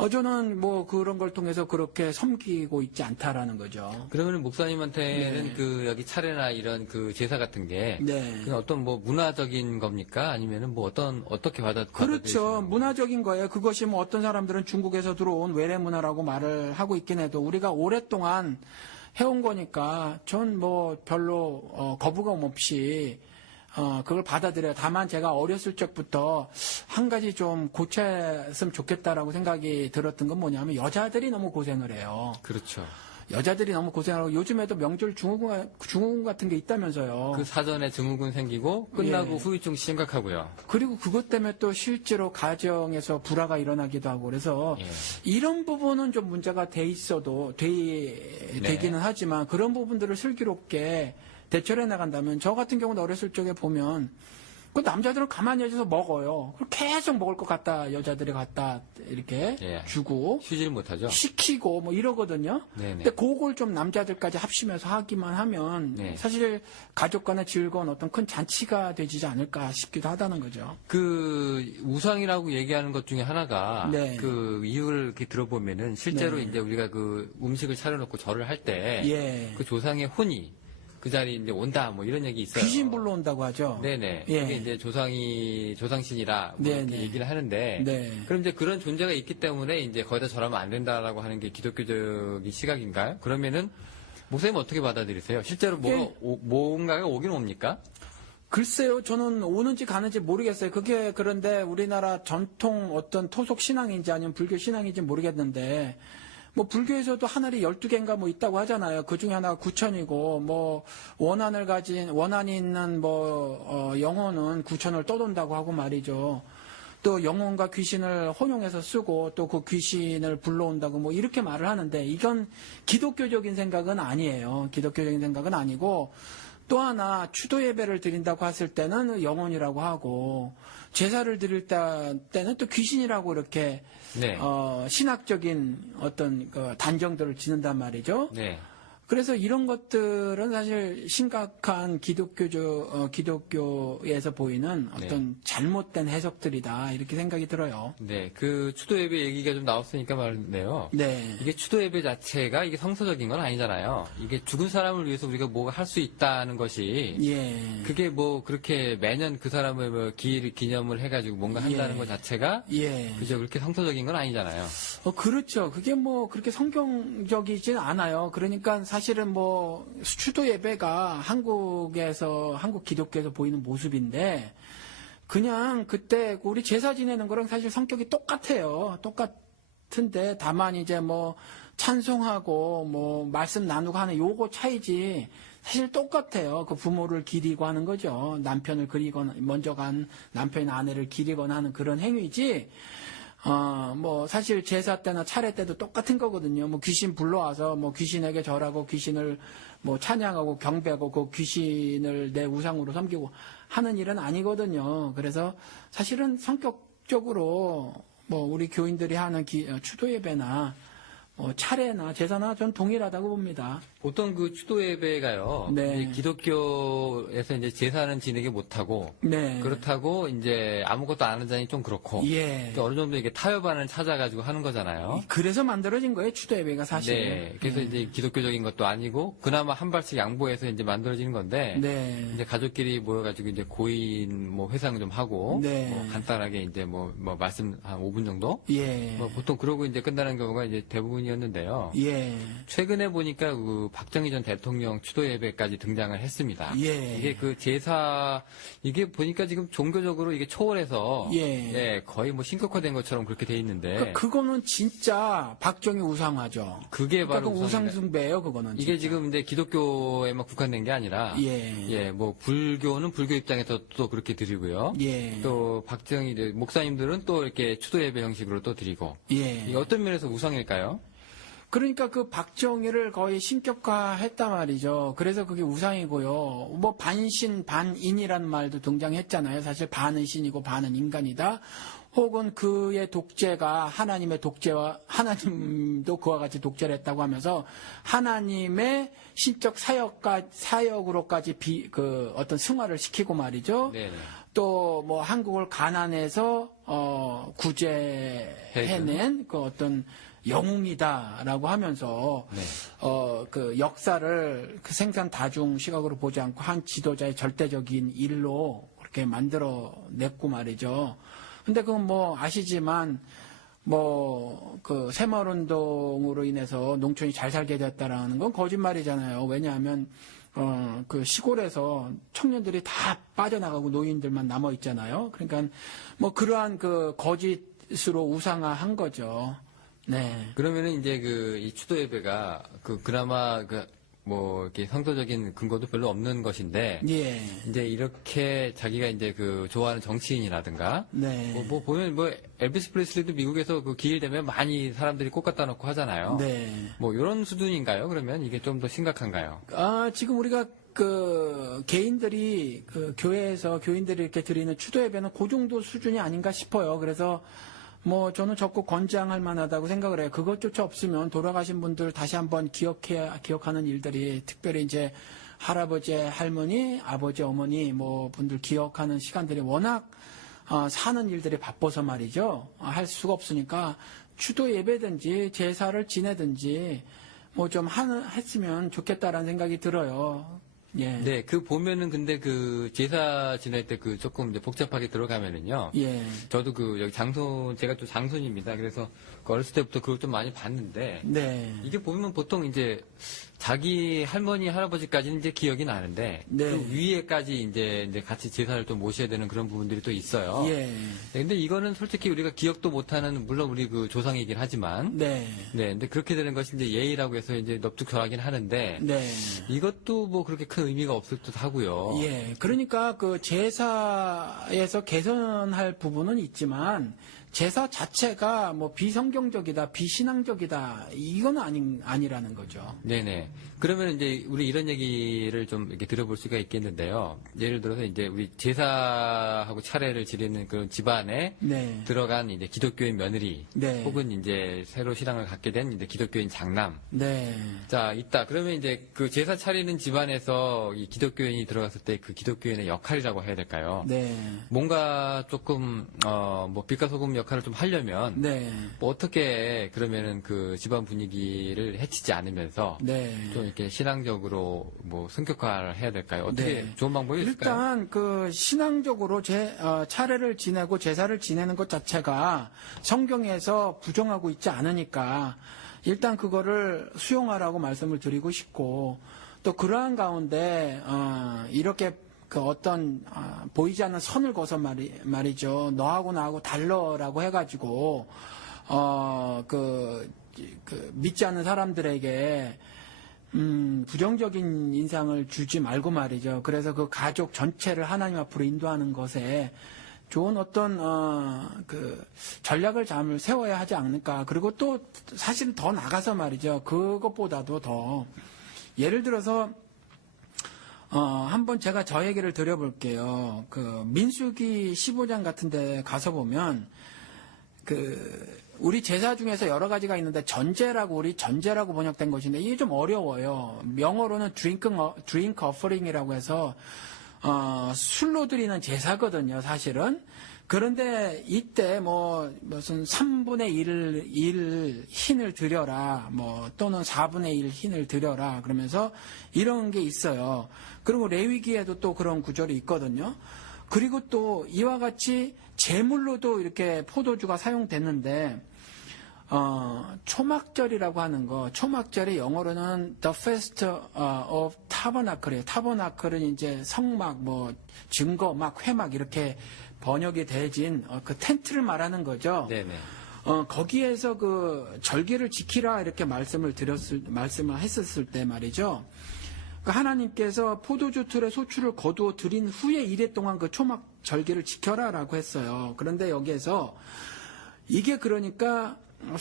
저는 뭐 그런 걸 통해서 그렇게 섬기고 있지 않다라는 거죠. 그러면 목사님한테는 그 여기 차례나 이런 그 제사 같은 게 그냥 어떤 뭐 문화적인 겁니까? 아니면은 뭐 어떻게 그렇죠. 문화적인 거예요. 그것이 뭐 어떤 사람들은 중국에서 들어온 외래 문화라고 말을 하고 있긴 해도 우리가 오랫동안 해온 거니까 전 뭐 별로 거부감 없이 그걸 받아들여요. 다만 제가 어렸을 적부터 한 가지 좀 고쳤으면 좋겠다라고 생각이 들었던 건 뭐냐면 여자들이 너무 고생을 해요. 그렇죠. 여자들이 너무 고생하고 요즘에도 명절 증후군 같은 게 있다면서요. 그 사전에 증후군 생기고 끝나고 후유증 심각하고요. 그리고 그것 때문에 또 실제로 가정에서 불화가 일어나기도 하고 그래서 이런 부분은 좀 문제가 돼 있어도 되기는 하지만 그런 부분들을 슬기롭게 대처해 나간다면 저 같은 경우는 어렸을 적에 보면 그 남자들은 가만히 앉아서 먹어요. 계속 먹을 것 같다 여자들이 갖다 이렇게 주고 쉬질 못하죠. 시키고 뭐 이러거든요. 근데 그걸 좀 남자들까지 합심해서 하기만 하면 사실 가족 간의 즐거운 어떤 큰 잔치가 되지 않을까 싶기도 하다는 거죠. 그 우상이라고 얘기하는 것 중에 하나가 그 이유를 이렇게 들어보면은 실제로 이제 우리가 그 음식을 차려놓고 절을 할 때 그 조상의 혼이 그 자리에 이제 온다, 뭐 이런 얘기 있어요. 귀신 불러온다고 하죠. 네네. 그게 이제 조상신이라 뭐 이렇게 얘기를 하는데, 그럼 이제 그런 존재가 있기 때문에 이제 거기다 절하면 안 된다라고 하는 게 기독교적인 시각인가요? 그러면은 목사님 어떻게 받아들이세요? 실제로 뭔가가 오긴 옵니까? 글쎄요, 저는 오는지 가는지 모르겠어요. 그게 그런데 우리나라 전통 어떤 토속 신앙인지 아니면 불교 신앙인지 모르겠는데. 뭐 불교에서도 하늘이 12개인가 뭐 있다고 하잖아요. 그 중에 하나가 구천이고 뭐 원한이 있는 뭐 영혼은 구천을 떠돈다고 하고 말이죠. 또 영혼과 귀신을 혼용해서 쓰고 또 그 귀신을 불러온다고 뭐 이렇게 말을 하는데 이건 기독교적인 생각은 아니에요. 기독교적인 생각은 아니고 또 하나 추도 예배를 드린다고 했을 때는 영혼이라고 하고 제사를 드릴 때는 또 귀신이라고 이렇게 신학적인 어떤 그 단정들을 지는단 말이죠. 그래서 이런 것들은 사실 심각한 기독교에서 보이는 어떤 잘못된 해석들이다 이렇게 생각이 들어요. 네, 그 추도 예배 얘기가 좀 나왔으니까 말인데요. 네. 이게 추도 예배 자체가 이게 성서적인 건 아니잖아요. 이게 죽은 사람을 위해서 우리가 뭐 할 수 있다는 것이 예. 그게 뭐 그렇게 매년 그 사람을 뭐 기념을 해가지고 뭔가 한다는 것 자체가 그죠 그렇게 성서적인 건 아니잖아요. 그렇죠. 그게 뭐 그렇게 성경적이진 않아요. 그러니까 사실은 뭐 추도 예배가 한국 기독교에서 보이는 모습인데 그냥 그때 우리 제사 지내는 거랑 사실 성격이 똑같아요. 똑같은데 다만 이제 뭐 찬송하고 뭐 말씀 나누고 하는 요거 차이지 사실 똑같아요. 그 부모를 기리고 하는 거죠. 남편을 그리거나 먼저 간 남편이 아내를 기리거나 하는 그런 행위지. 뭐, 사실 제사 때나 차례 때도 똑같은 거거든요. 뭐, 귀신 불러와서, 뭐, 귀신에게 절하고, 귀신을 뭐, 찬양하고, 경배하고, 그 귀신을 내 우상으로 섬기고 하는 일은 아니거든요. 그래서 사실은 성격적으로, 뭐, 우리 교인들이 하는 추도 예배나, 차례나 제사나 전 동일하다고 봅니다. 보통 그 추도 예배가요. 네. 이제 기독교에서 이제 제사는 지내게 못하고 네. 그렇다고 이제 아무것도 안 하자니 좀 그렇고 그러니까 어느 정도 이게 타협안을 찾아가지고 하는 거잖아요. 그래서 만들어진 거예요, 추도 예배가 사실. 네. 그래서 이제 기독교적인 것도 아니고 그나마 한 발씩 양보해서 이제 만들어지는 건데 이제 가족끼리 모여가지고 이제 고인 뭐 회상 좀 하고 뭐 간단하게 이제 뭐 말씀 한 5분 정도. 뭐 보통 그러고 이제 끝나는 경우가 이제 대부분이었는데요. 최근에 보니까 그 박정희 전 대통령 추도 예배까지 등장을 했습니다. 이게 그 제사 이게 보니까 지금 종교적으로 이게 초월해서 거의 뭐 신격화된 것처럼 그렇게 돼 있는데 그거는 진짜 박정희 우상화죠. 그게 바로 우상숭배예요, 그거는. 이게 진짜. 지금 이제 기독교에만 국한된 게 아니라 뭐 불교는 불교 입장에서 또 그렇게 드리고요. 또 박정희 목사님들은 또 이렇게 추도 예배 형식으로 또 드리고 이게 어떤 면에서 우상일까요? 그러니까 그 박정희를 거의 신격화했단 말이죠. 그래서 그게 우상이고요. 뭐 반신 반인이라는 말도 등장했잖아요. 사실 반은 신이고 반은 인간이다. 혹은 그의 독재가 하나님의 독재와 하나님도 그와 같이 독재를 했다고 하면서 하나님의 신적 사역으로까지 어떤 승화를 시키고 말이죠. 또 뭐 한국을 가난해서 구제해낸 그 어떤 영웅이다라고 하면서 그 역사를 그 생산 다중 시각으로 보지 않고 한 지도자의 절대적인 일로 그렇게 만들어냈고 말이죠. 근데 그건 뭐 아시지만 뭐 그 새마을운동으로 인해서 농촌이 잘 살게 됐다라는 건 거짓말이잖아요. 왜냐하면 그 시골에서 청년들이 다 빠져나가고 노인들만 남아 있잖아요. 그러니까 뭐 그러한 그 거짓으로 우상화한 거죠. 그러면은 이제 이 추도 예배가 그나마 뭐 이렇게 성도적인 근거도 별로 없는 것인데 이제 이렇게 자기가 이제 그 좋아하는 정치인이라든가 뭐 보면 뭐 엘비스 프레슬리도 미국에서 그 기일 되면 많이 사람들이 꽃 갖다 놓고 하잖아요. 뭐 이런 수준인가요? 그러면 이게 좀 더 심각한가요? 지금 우리가 그 개인들이 그 교회에서 교인들이 이렇게 드리는 추도 예배는 그 정도 수준이 아닌가 싶어요. 그래서 뭐 저는 적극 권장할 만하다고 생각을 해요. 그것조차 없으면 돌아가신 분들 다시 한번 기억하는 일들이 특별히 이제 할아버지, 할머니, 아버지, 어머니 뭐 분들 기억하는 시간들이 워낙 사는 일들이 바빠서 말이죠. 할 수가 없으니까 추도 예배든지 제사를 지내든지 뭐 좀 했으면 좋겠다라는 생각이 들어요. 네, 보면은 근데 그 제사 지낼 때 조금 이제 복잡하게 들어가면은요. 저도 여기 제가 또 장손입니다. 그래서 어렸을 때부터 그걸 좀 많이 봤는데. 이게 보면 보통 이제 자기 할머니, 할아버지까지는 이제 기억이 나는데. 그 위에까지 이제 같이 제사를 또 모셔야 되는 그런 부분들이 또 있어요. 근데 이거는 솔직히 우리가 기억도 못하는, 물론 우리 그 조상이긴 하지만. 근데 그렇게 되는 것이 이제 예의라고 해서 이제 넙죽절하긴 하는데. 이것도 뭐 그렇게 큰 의미가 없을 듯 하고요. 그러니까 그 제사에서 개선할 부분은 있지만 제사 자체가 뭐 비성경적이다, 비신앙적이다, 이건 아니라는 거죠. 네네. 그러면 이제 우리 이런 얘기를 좀 이렇게 들어볼 수가 있겠는데요. 예를 들어서 이제 우리 제사하고 차례를 지내는 그런 집안에 네. 들어간 이제 기독교인 며느리, 네. 혹은 이제 새로 신앙을 갖게 된 이제 기독교인 장남. 네. 자, 있다. 그러면 이제 그 제사 차리는 집안에서 이 기독교인이 들어갔을 때 그 기독교인의 역할이라고 해야 될까요? 네. 뭔가 조금 뭐 빛과 소금 역할을 좀 하려면 네. 뭐 어떻게 그러면은 그 집안 분위기를 해치지 않으면서 네. 좀 이렇게 신앙적으로 뭐 성격화를 해야 될까요? 어떻게 네. 좋은 방법이 있을까요? 일단 그 신앙적으로 차례를 지내고 제사를 지내는 것 자체가 성경에서 부정하고 있지 않으니까 일단 그거를 수용하라고 말씀을 드리고 싶고, 또 그러한 가운데 이렇게 그 어떤 보이지 않는 선을 거서 말이죠. 너하고 나하고 달러라고 해가지고 그 믿지 않는 사람들에게 부정적인 인상을 주지 말고 말이죠. 그래서 그 가족 전체를 하나님 앞으로 인도하는 것에 좋은 어떤 그 전략을 잠을 세워야 하지 않을까. 그리고 또 사실은 더 나가서 말이죠. 그것보다도 더 예를 들어서 한번 제가 저 얘기를 드려볼게요. 그 민수기 15장 같은 데 가서 보면 우리 제사 중에서 여러 가지가 있는데 우리 전제라고 번역된 것인데 이게 좀 어려워요. 영어로는 drink offering이라고 해서 술로 드리는 제사거든요, 사실은. 그런데 이때 무슨 3분의 1 흰을 드려라, 또는 4분의 1 흰을 드려라, 그러면서 이런 게 있어요. 그리고 레위기에도 또 그런 구절이 있거든요. 그리고 또 이와 같이 제물로도 이렇게 포도주가 사용됐는데, 초막절이라고 하는 거, 초막절이 영어로는 The Feast of Tabernacle이에요. 타버나클은 이제 성막, 증거, 회막 이렇게 번역이 되진 그 텐트를 말하는 거죠. 네네. 거기에서 그 절기를 지키라 이렇게 말씀을 했었을 때 말이죠. 그 하나님께서 포도주 틀에 소출을 거두어 드린 후에 이래 동안 그 초막 절기를 지켜라라고 했어요. 그런데 여기에서 이게 그러니까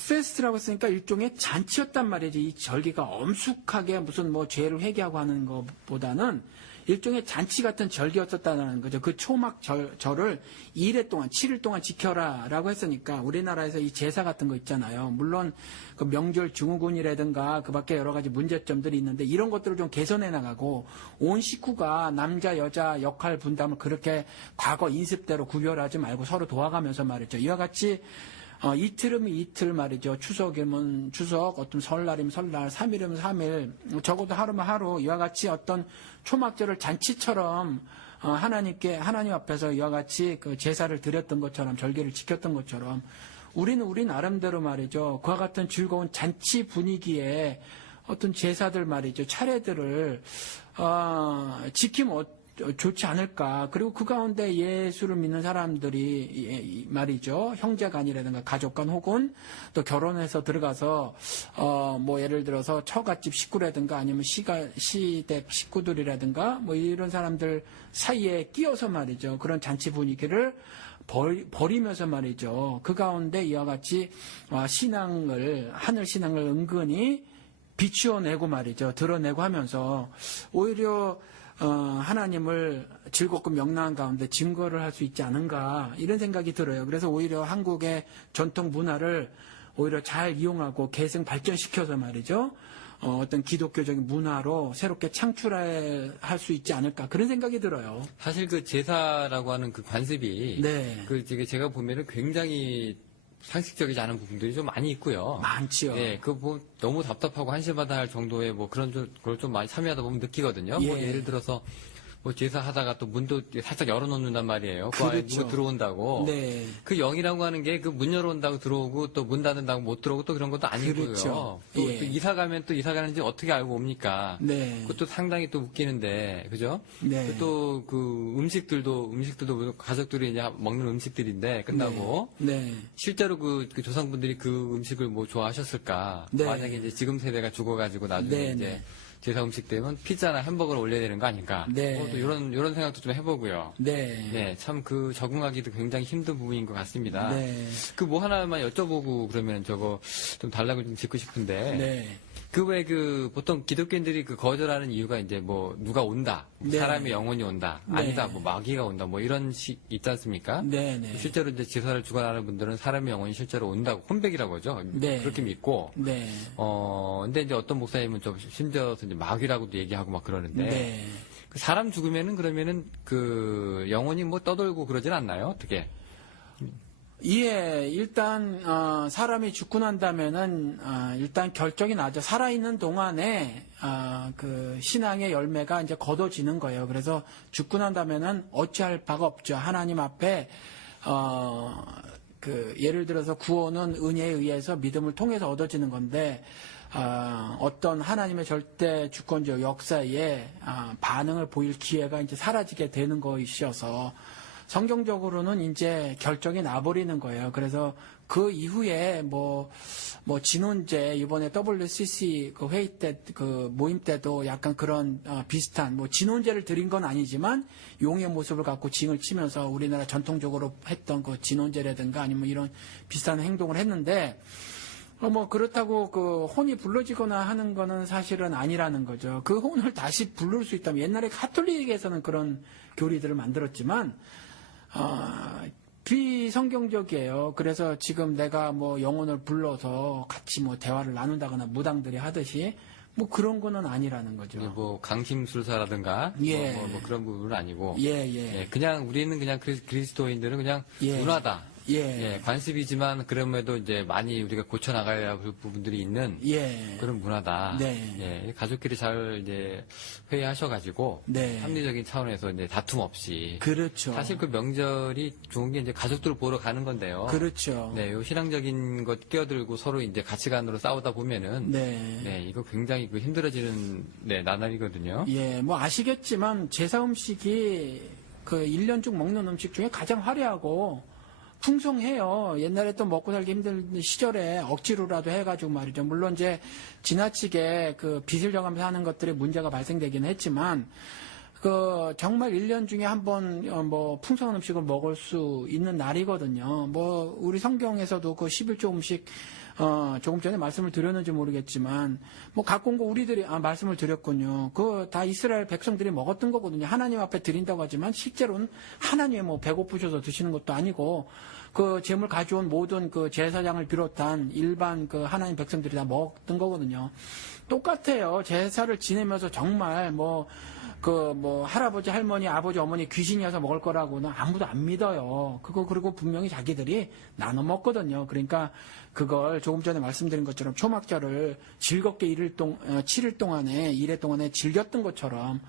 페스트라고 했으니까 일종의 잔치였단 말이지. 이 절기가 엄숙하게 무슨 죄를 회개하고 하는 것보다는 일종의 잔치 같은 절기였었다는 거죠. 그 초막절을 2일 동안, 7일 동안 지켜라라고 했으니까 우리나라에서 이 제사 같은 거 있잖아요. 물론 그 명절 증후군이라든가 그 밖에 여러 가지 문제점들이 있는데 이런 것들을 좀 개선해 나가고 온 식구가 남자, 여자 역할 분담을 그렇게 과거 인습대로 구별하지 말고 서로 도와가면서 말이죠. 이와 같이 이틀이면 이틀 말이죠. 추석이면 추석, 어떤 설날이면 설날, 3일이면 3일, 적어도 하루면 하루, 이와 같이 어떤 초막절을 잔치처럼 하나님 앞에서 이와 같이 그 제사를 드렸던 것처럼, 절기를 지켰던 것처럼, 우리 나름대로 말이죠. 그와 같은 즐거운 잔치 분위기에 어떤 제사들 말이죠. 차례들을 지키면 좋지 않을까. 그리고 그 가운데 예수를 믿는 사람들이 말이죠. 형제간이라든가 가족간 혹은 또 결혼해서 들어가서 예를 들어서 처갓집 식구라든가 아니면 시댁 식구들이라든가 이런 사람들 사이에 끼어서 말이죠. 그런 잔치 분위기를 버리면서 말이죠. 그 가운데 이와 같이 하늘 신앙을 은근히 비추어내고 말이죠. 드러내고 하면서 오히려 하나님을 즐겁고 명랑한 가운데 증거를 할 수 있지 않은가 이런 생각이 들어요. 그래서 오히려 한국의 전통 문화를 오히려 잘 이용하고 계승 발전시켜서 말이죠. 어떤 기독교적인 문화로 새롭게 창출할 수 있지 않을까 그런 생각이 들어요. 사실 그 제사라고 하는 그 관습이 네. 제가 보면은 굉장히 상식적이지 않은 부분들이 좀 많이 있고요. 많지요. 예, 너무 답답하고 한심하다 할 정도의 그런 걸 좀 많이 참여하다 보면 느끼거든요. 예. 예를 들어서 제사 하다가 또 문도 살짝 열어놓는단 말이에요. 그 안에 누가 들어온다고. 네. 그 영이라고 하는 게 그 문 열어온다고 들어오고 또 문 닫는다고 못 들어오고 또 그런 것도 아니고요. 그렇죠. 또 예. 이사 가면 또 이사 가는지 어떻게 알고 옵니까? 네. 그것도 상당히 또 웃기는데, 그죠? 네. 또 그 음식들도 가족들이 이제 먹는 음식들인데 끝나고. 네. 실제로 그 조상분들이 그 음식을 좋아하셨을까? 네. 만약에 이제 지금 세대가 죽어가지고 나중에 네. 이제 제사 음식 되면 피자나 햄버거를 올려야 되는 거 아닌가. 네. 또 이런 생각도 좀 해보고요. 네. 네, 참 그 적응하기도 굉장히 힘든 부분인 것 같습니다. 네. 그 뭐 하나만 여쭤보고 그러면 저거 좀 달라고 좀 듣고 싶은데. 네. 그 외 보통 기독교인들이 그 거절하는 이유가 이제 뭐 누가 온다. 네. 사람의 영혼이 온다. 네. 아니다. 뭐 마귀가 온다. 뭐 이런 식 있지 않습니까? 네. 네. 실제로 이제 제사를 주관하는 분들은 사람의 영혼이 실제로 온다고 혼백이라고 하죠. 네. 그렇게 믿고. 네. 근데 이제 어떤 목사님은 좀 심지어서 이제 마귀라고도 얘기하고 막 그러는데. 네. 그 사람 죽으면은 그러면은 그 영혼이 뭐 떠돌고 그러진 않나요? 어떻게? 예, 일단 사람이 죽고 난다면은 일단 결정이 나죠. 살아있는 동안에 그 신앙의 열매가 이제 거둬지는 거예요. 그래서 죽고 난다면은 어찌할 바가 없죠. 하나님 앞에 그 예를 들어서 구원은 은혜에 의해서 믿음을 통해서 얻어지는 건데 어떤 하나님의 절대 주권적 역사에 반응을 보일 기회가 이제 사라지게 되는 것이어서 성경적으로는 이제 결정이 나버리는 거예요. 그래서 그 이후에 뭐 진혼제 이번에 WCC 그 회의 때 그 모임 때도 약간 그런 비슷한 뭐 진혼제를 드린 건 아니지만 용의 모습을 갖고 징을 치면서 우리나라 전통적으로 했던 그 진혼제라든가 아니면 이런 비슷한 행동을 했는데 뭐 그렇다고 그 혼이 불러지거나 하는 거는 사실은 아니라는 거죠. 그 혼을 다시 부를 수 있다면 옛날에 가톨릭에서는 그런 교리들을 만들었지만 비성경적이에요. 그래서 지금 내가 뭐 영혼을 불러서 같이 뭐 대화를 나눈다거나 무당들이 하듯이 뭐 그런 거는 아니라는 거죠. 뭐 강심술사라든가 예. 뭐 그런 부분은 아니고 예. 그냥 우리는 그냥 그리스도인들은 그냥 예. 문화다. 예. 관습이지만 그럼에도 이제 많이 우리가 고쳐 나가야 할 부분들이 있는 그런 문화다. 네. 가족끼리 잘 이제 회의하셔가지고 네. 합리적인 차원에서 이제 다툼 없이. 그렇죠. 사실 그 명절이 좋은 게 이제 가족들을 보러 가는 건데요. 그렇죠. 네, 요 신앙적인 것 끼어들고 서로 이제 가치관으로 싸우다 보면은 이거 굉장히 그 힘들어지는 나날이거든요. 예, 뭐 아시겠지만 제사 음식이 그 1년 중 먹는 음식 중에 가장 화려하고 풍성해요. 옛날에 또 먹고 살기 힘든 시절에 억지로라도 해가지고 말이죠. 물론 이제 지나치게 그 빚을 져가면서 하는 것들이 문제가 발생되긴 했지만, 그 정말 1년 중에 한 번 뭐 풍성한 음식을 먹을 수 있는 날이거든요. 뭐 우리 성경에서도 그 11조 음식 조금 전에 말씀을 드렸는지 모르겠지만 뭐 갖고 온 거 우리들이 말씀을 드렸군요. 그거 다 이스라엘 백성들이 먹었던 거거든요. 하나님 앞에 드린다고 하지만 실제로는 하나님의 뭐 배고프셔서 드시는 것도 아니고 그 제물 가져온 모든 그 제사장을 비롯한 일반 그 하나님 백성들이 다 먹었던 거거든요. 똑같아요. 제사를 지내면서 정말 뭐 할아버지, 할머니, 아버지, 어머니 귀신이어서 먹을 거라고는 아무도 안 믿어요. 그리고 분명히 자기들이 나눠 먹거든요. 그러니까 그걸 조금 전에 말씀드린 것처럼 초막절을 즐겁게 7일 동안에, 1회 동안에 즐겼던 것처럼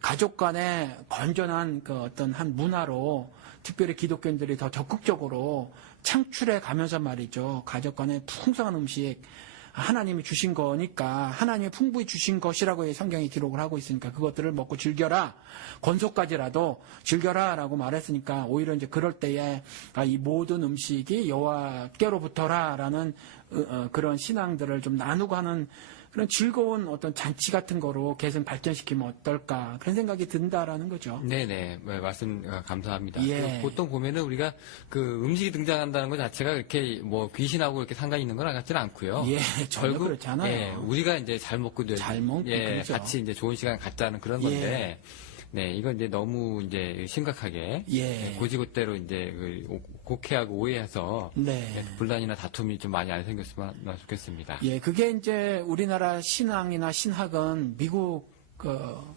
가족 간의 건전한 그 어떤 한 문화로 특별히 기독교인들이 더 적극적으로 창출해 가면서 말이죠. 가족 간의 풍성한 음식, 하나님이 주신 거니까 하나님이 풍부히 주신 것이라고 성경이 기록을 하고 있으니까 그것들을 먹고 즐겨라. 건소까지라도 즐겨라 라고 말했으니까 오히려 이제 그럴 때에 이 모든 음식이 여호와께로부터라 라는 그런 신앙들을 좀 나누고 하는 그런 즐거운 어떤 잔치 같은 거로 계속 발전시키면 어떨까 그런 생각이 든다라는 거죠. 네네 말씀 감사합니다. 예. 보통 보면은 우리가 그 음식이 등장한다는 것 자체가 그렇게 뭐 귀신하고 이렇게 상관이 있는 건 같지는 않고요. 예, 전혀 그렇지 않아요. 우리가 이제 잘 먹고 그렇죠. 같이 이제 좋은 시간 갖자는 그런 건데. 네, 이건 이제 너무 이제 심각하게 고지고대로 이제 곡해하고 오해해서 분란이나 다툼이 좀 많이 안 생겼으면 좋겠습니다. 예, 그게 이제 우리나라 신앙이나 신학은 미국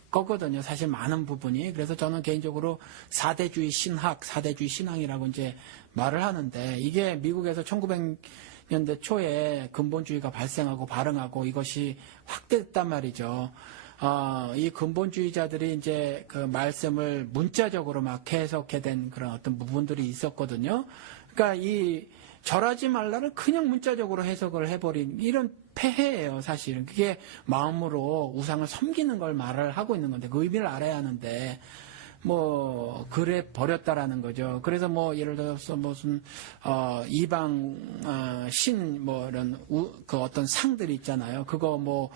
거거든요. 사실 많은 부분이. 그래서 저는 개인적으로 4대주의 신학, 4대주의 신앙이라고 이제 말을 하는데 이게 미국에서 1900년대 초에 근본주의가 발생하고 발흥하고 이것이 확대됐단 말이죠. 이 근본주의자들이 이제 그 말씀을 문자적으로 막 해석해낸 그런 어떤 부분들이 있었거든요. 그러니까 이 절하지 말라를 그냥 문자적으로 해석을 해버린 이런 폐해예요, 사실은. 그게 마음으로 우상을 섬기는 걸 말을 하고 있는 건데 그 의미를 알아야 하는데 뭐 그래 버렸다라는 거죠. 그래서 뭐 예를 들어서 무슨 이방 신 뭐 이런 그 어떤 상들이 있잖아요. 그거 뭐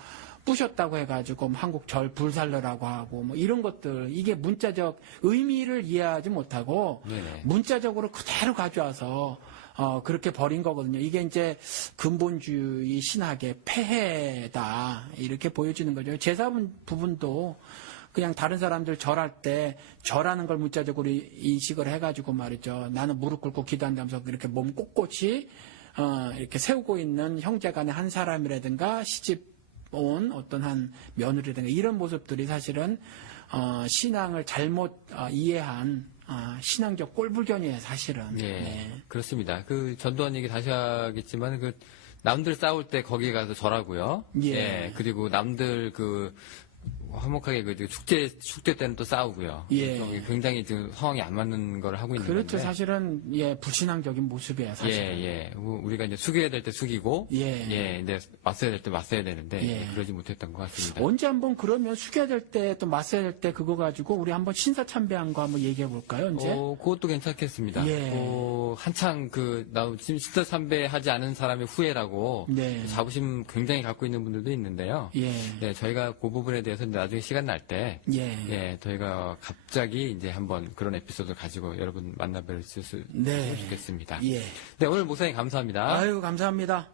부셨다고 해가지고 한국 절 불살러라고 하고 뭐 이런 것들 이게 문자적 의미를 이해하지 못하고 네네. 문자적으로 그대로 가져와서 그렇게 버린 거거든요. 이게 이제 근본주의 신학의 폐해다 이렇게 보여지는 거죠. 제사 부분도 그냥 다른 사람들 절할 때 절하는 걸 문자적으로 인식을 해가지고 말이죠. 나는 무릎 꿇고 기도한다면서 이렇게 몸 꼿꼿이 이렇게 세우고 있는 형제간의 한 사람이라든가 시집 온 어떤 한 며느리라든가 이런 모습들이 사실은 신앙을 잘못 이해한 신앙적 꼴불견이에요, 사실은. 예, 네. 그렇습니다. 그 전두환 얘기 다시 하겠지만 그 남들 싸울 때 거기 가서 절하고요. 예. 그리고 남들 그 화목하게 그 축제 때는 또 싸우고요. 예. 굉장히 지금 상황이 안 맞는 걸 하고 있는 그렇죠. 건데. 사실은 불신앙적인 모습이에요. 사실. 예. 우리가 이제 숙여야 될 때 숙이고, 예. 이제 맞서야 될 때 맞서야 되는데 예. 그러지 못했던 것 같습니다. 언제 한번 그러면 숙여야 될 때 또 맞서야 될 때 그거 가지고 우리 한번 신사참배한 거 한번 얘기해 볼까요? 언제? 그것도 괜찮겠습니다. 예. 한창 지금 신사 참배하지 않은 사람의 후회라고 네. 자부심 굉장히 갖고 있는 분들도 있는데요. 예. 네, 저희가 그 부분에 대해서 나중에 시간 날 때, 저희가 갑자기 이제 한번 그런 에피소드를 가지고 여러분 만나뵐 수 있으면 좋겠습니다. 예. 네, 오늘 목사님 감사합니다. 아유, 감사합니다.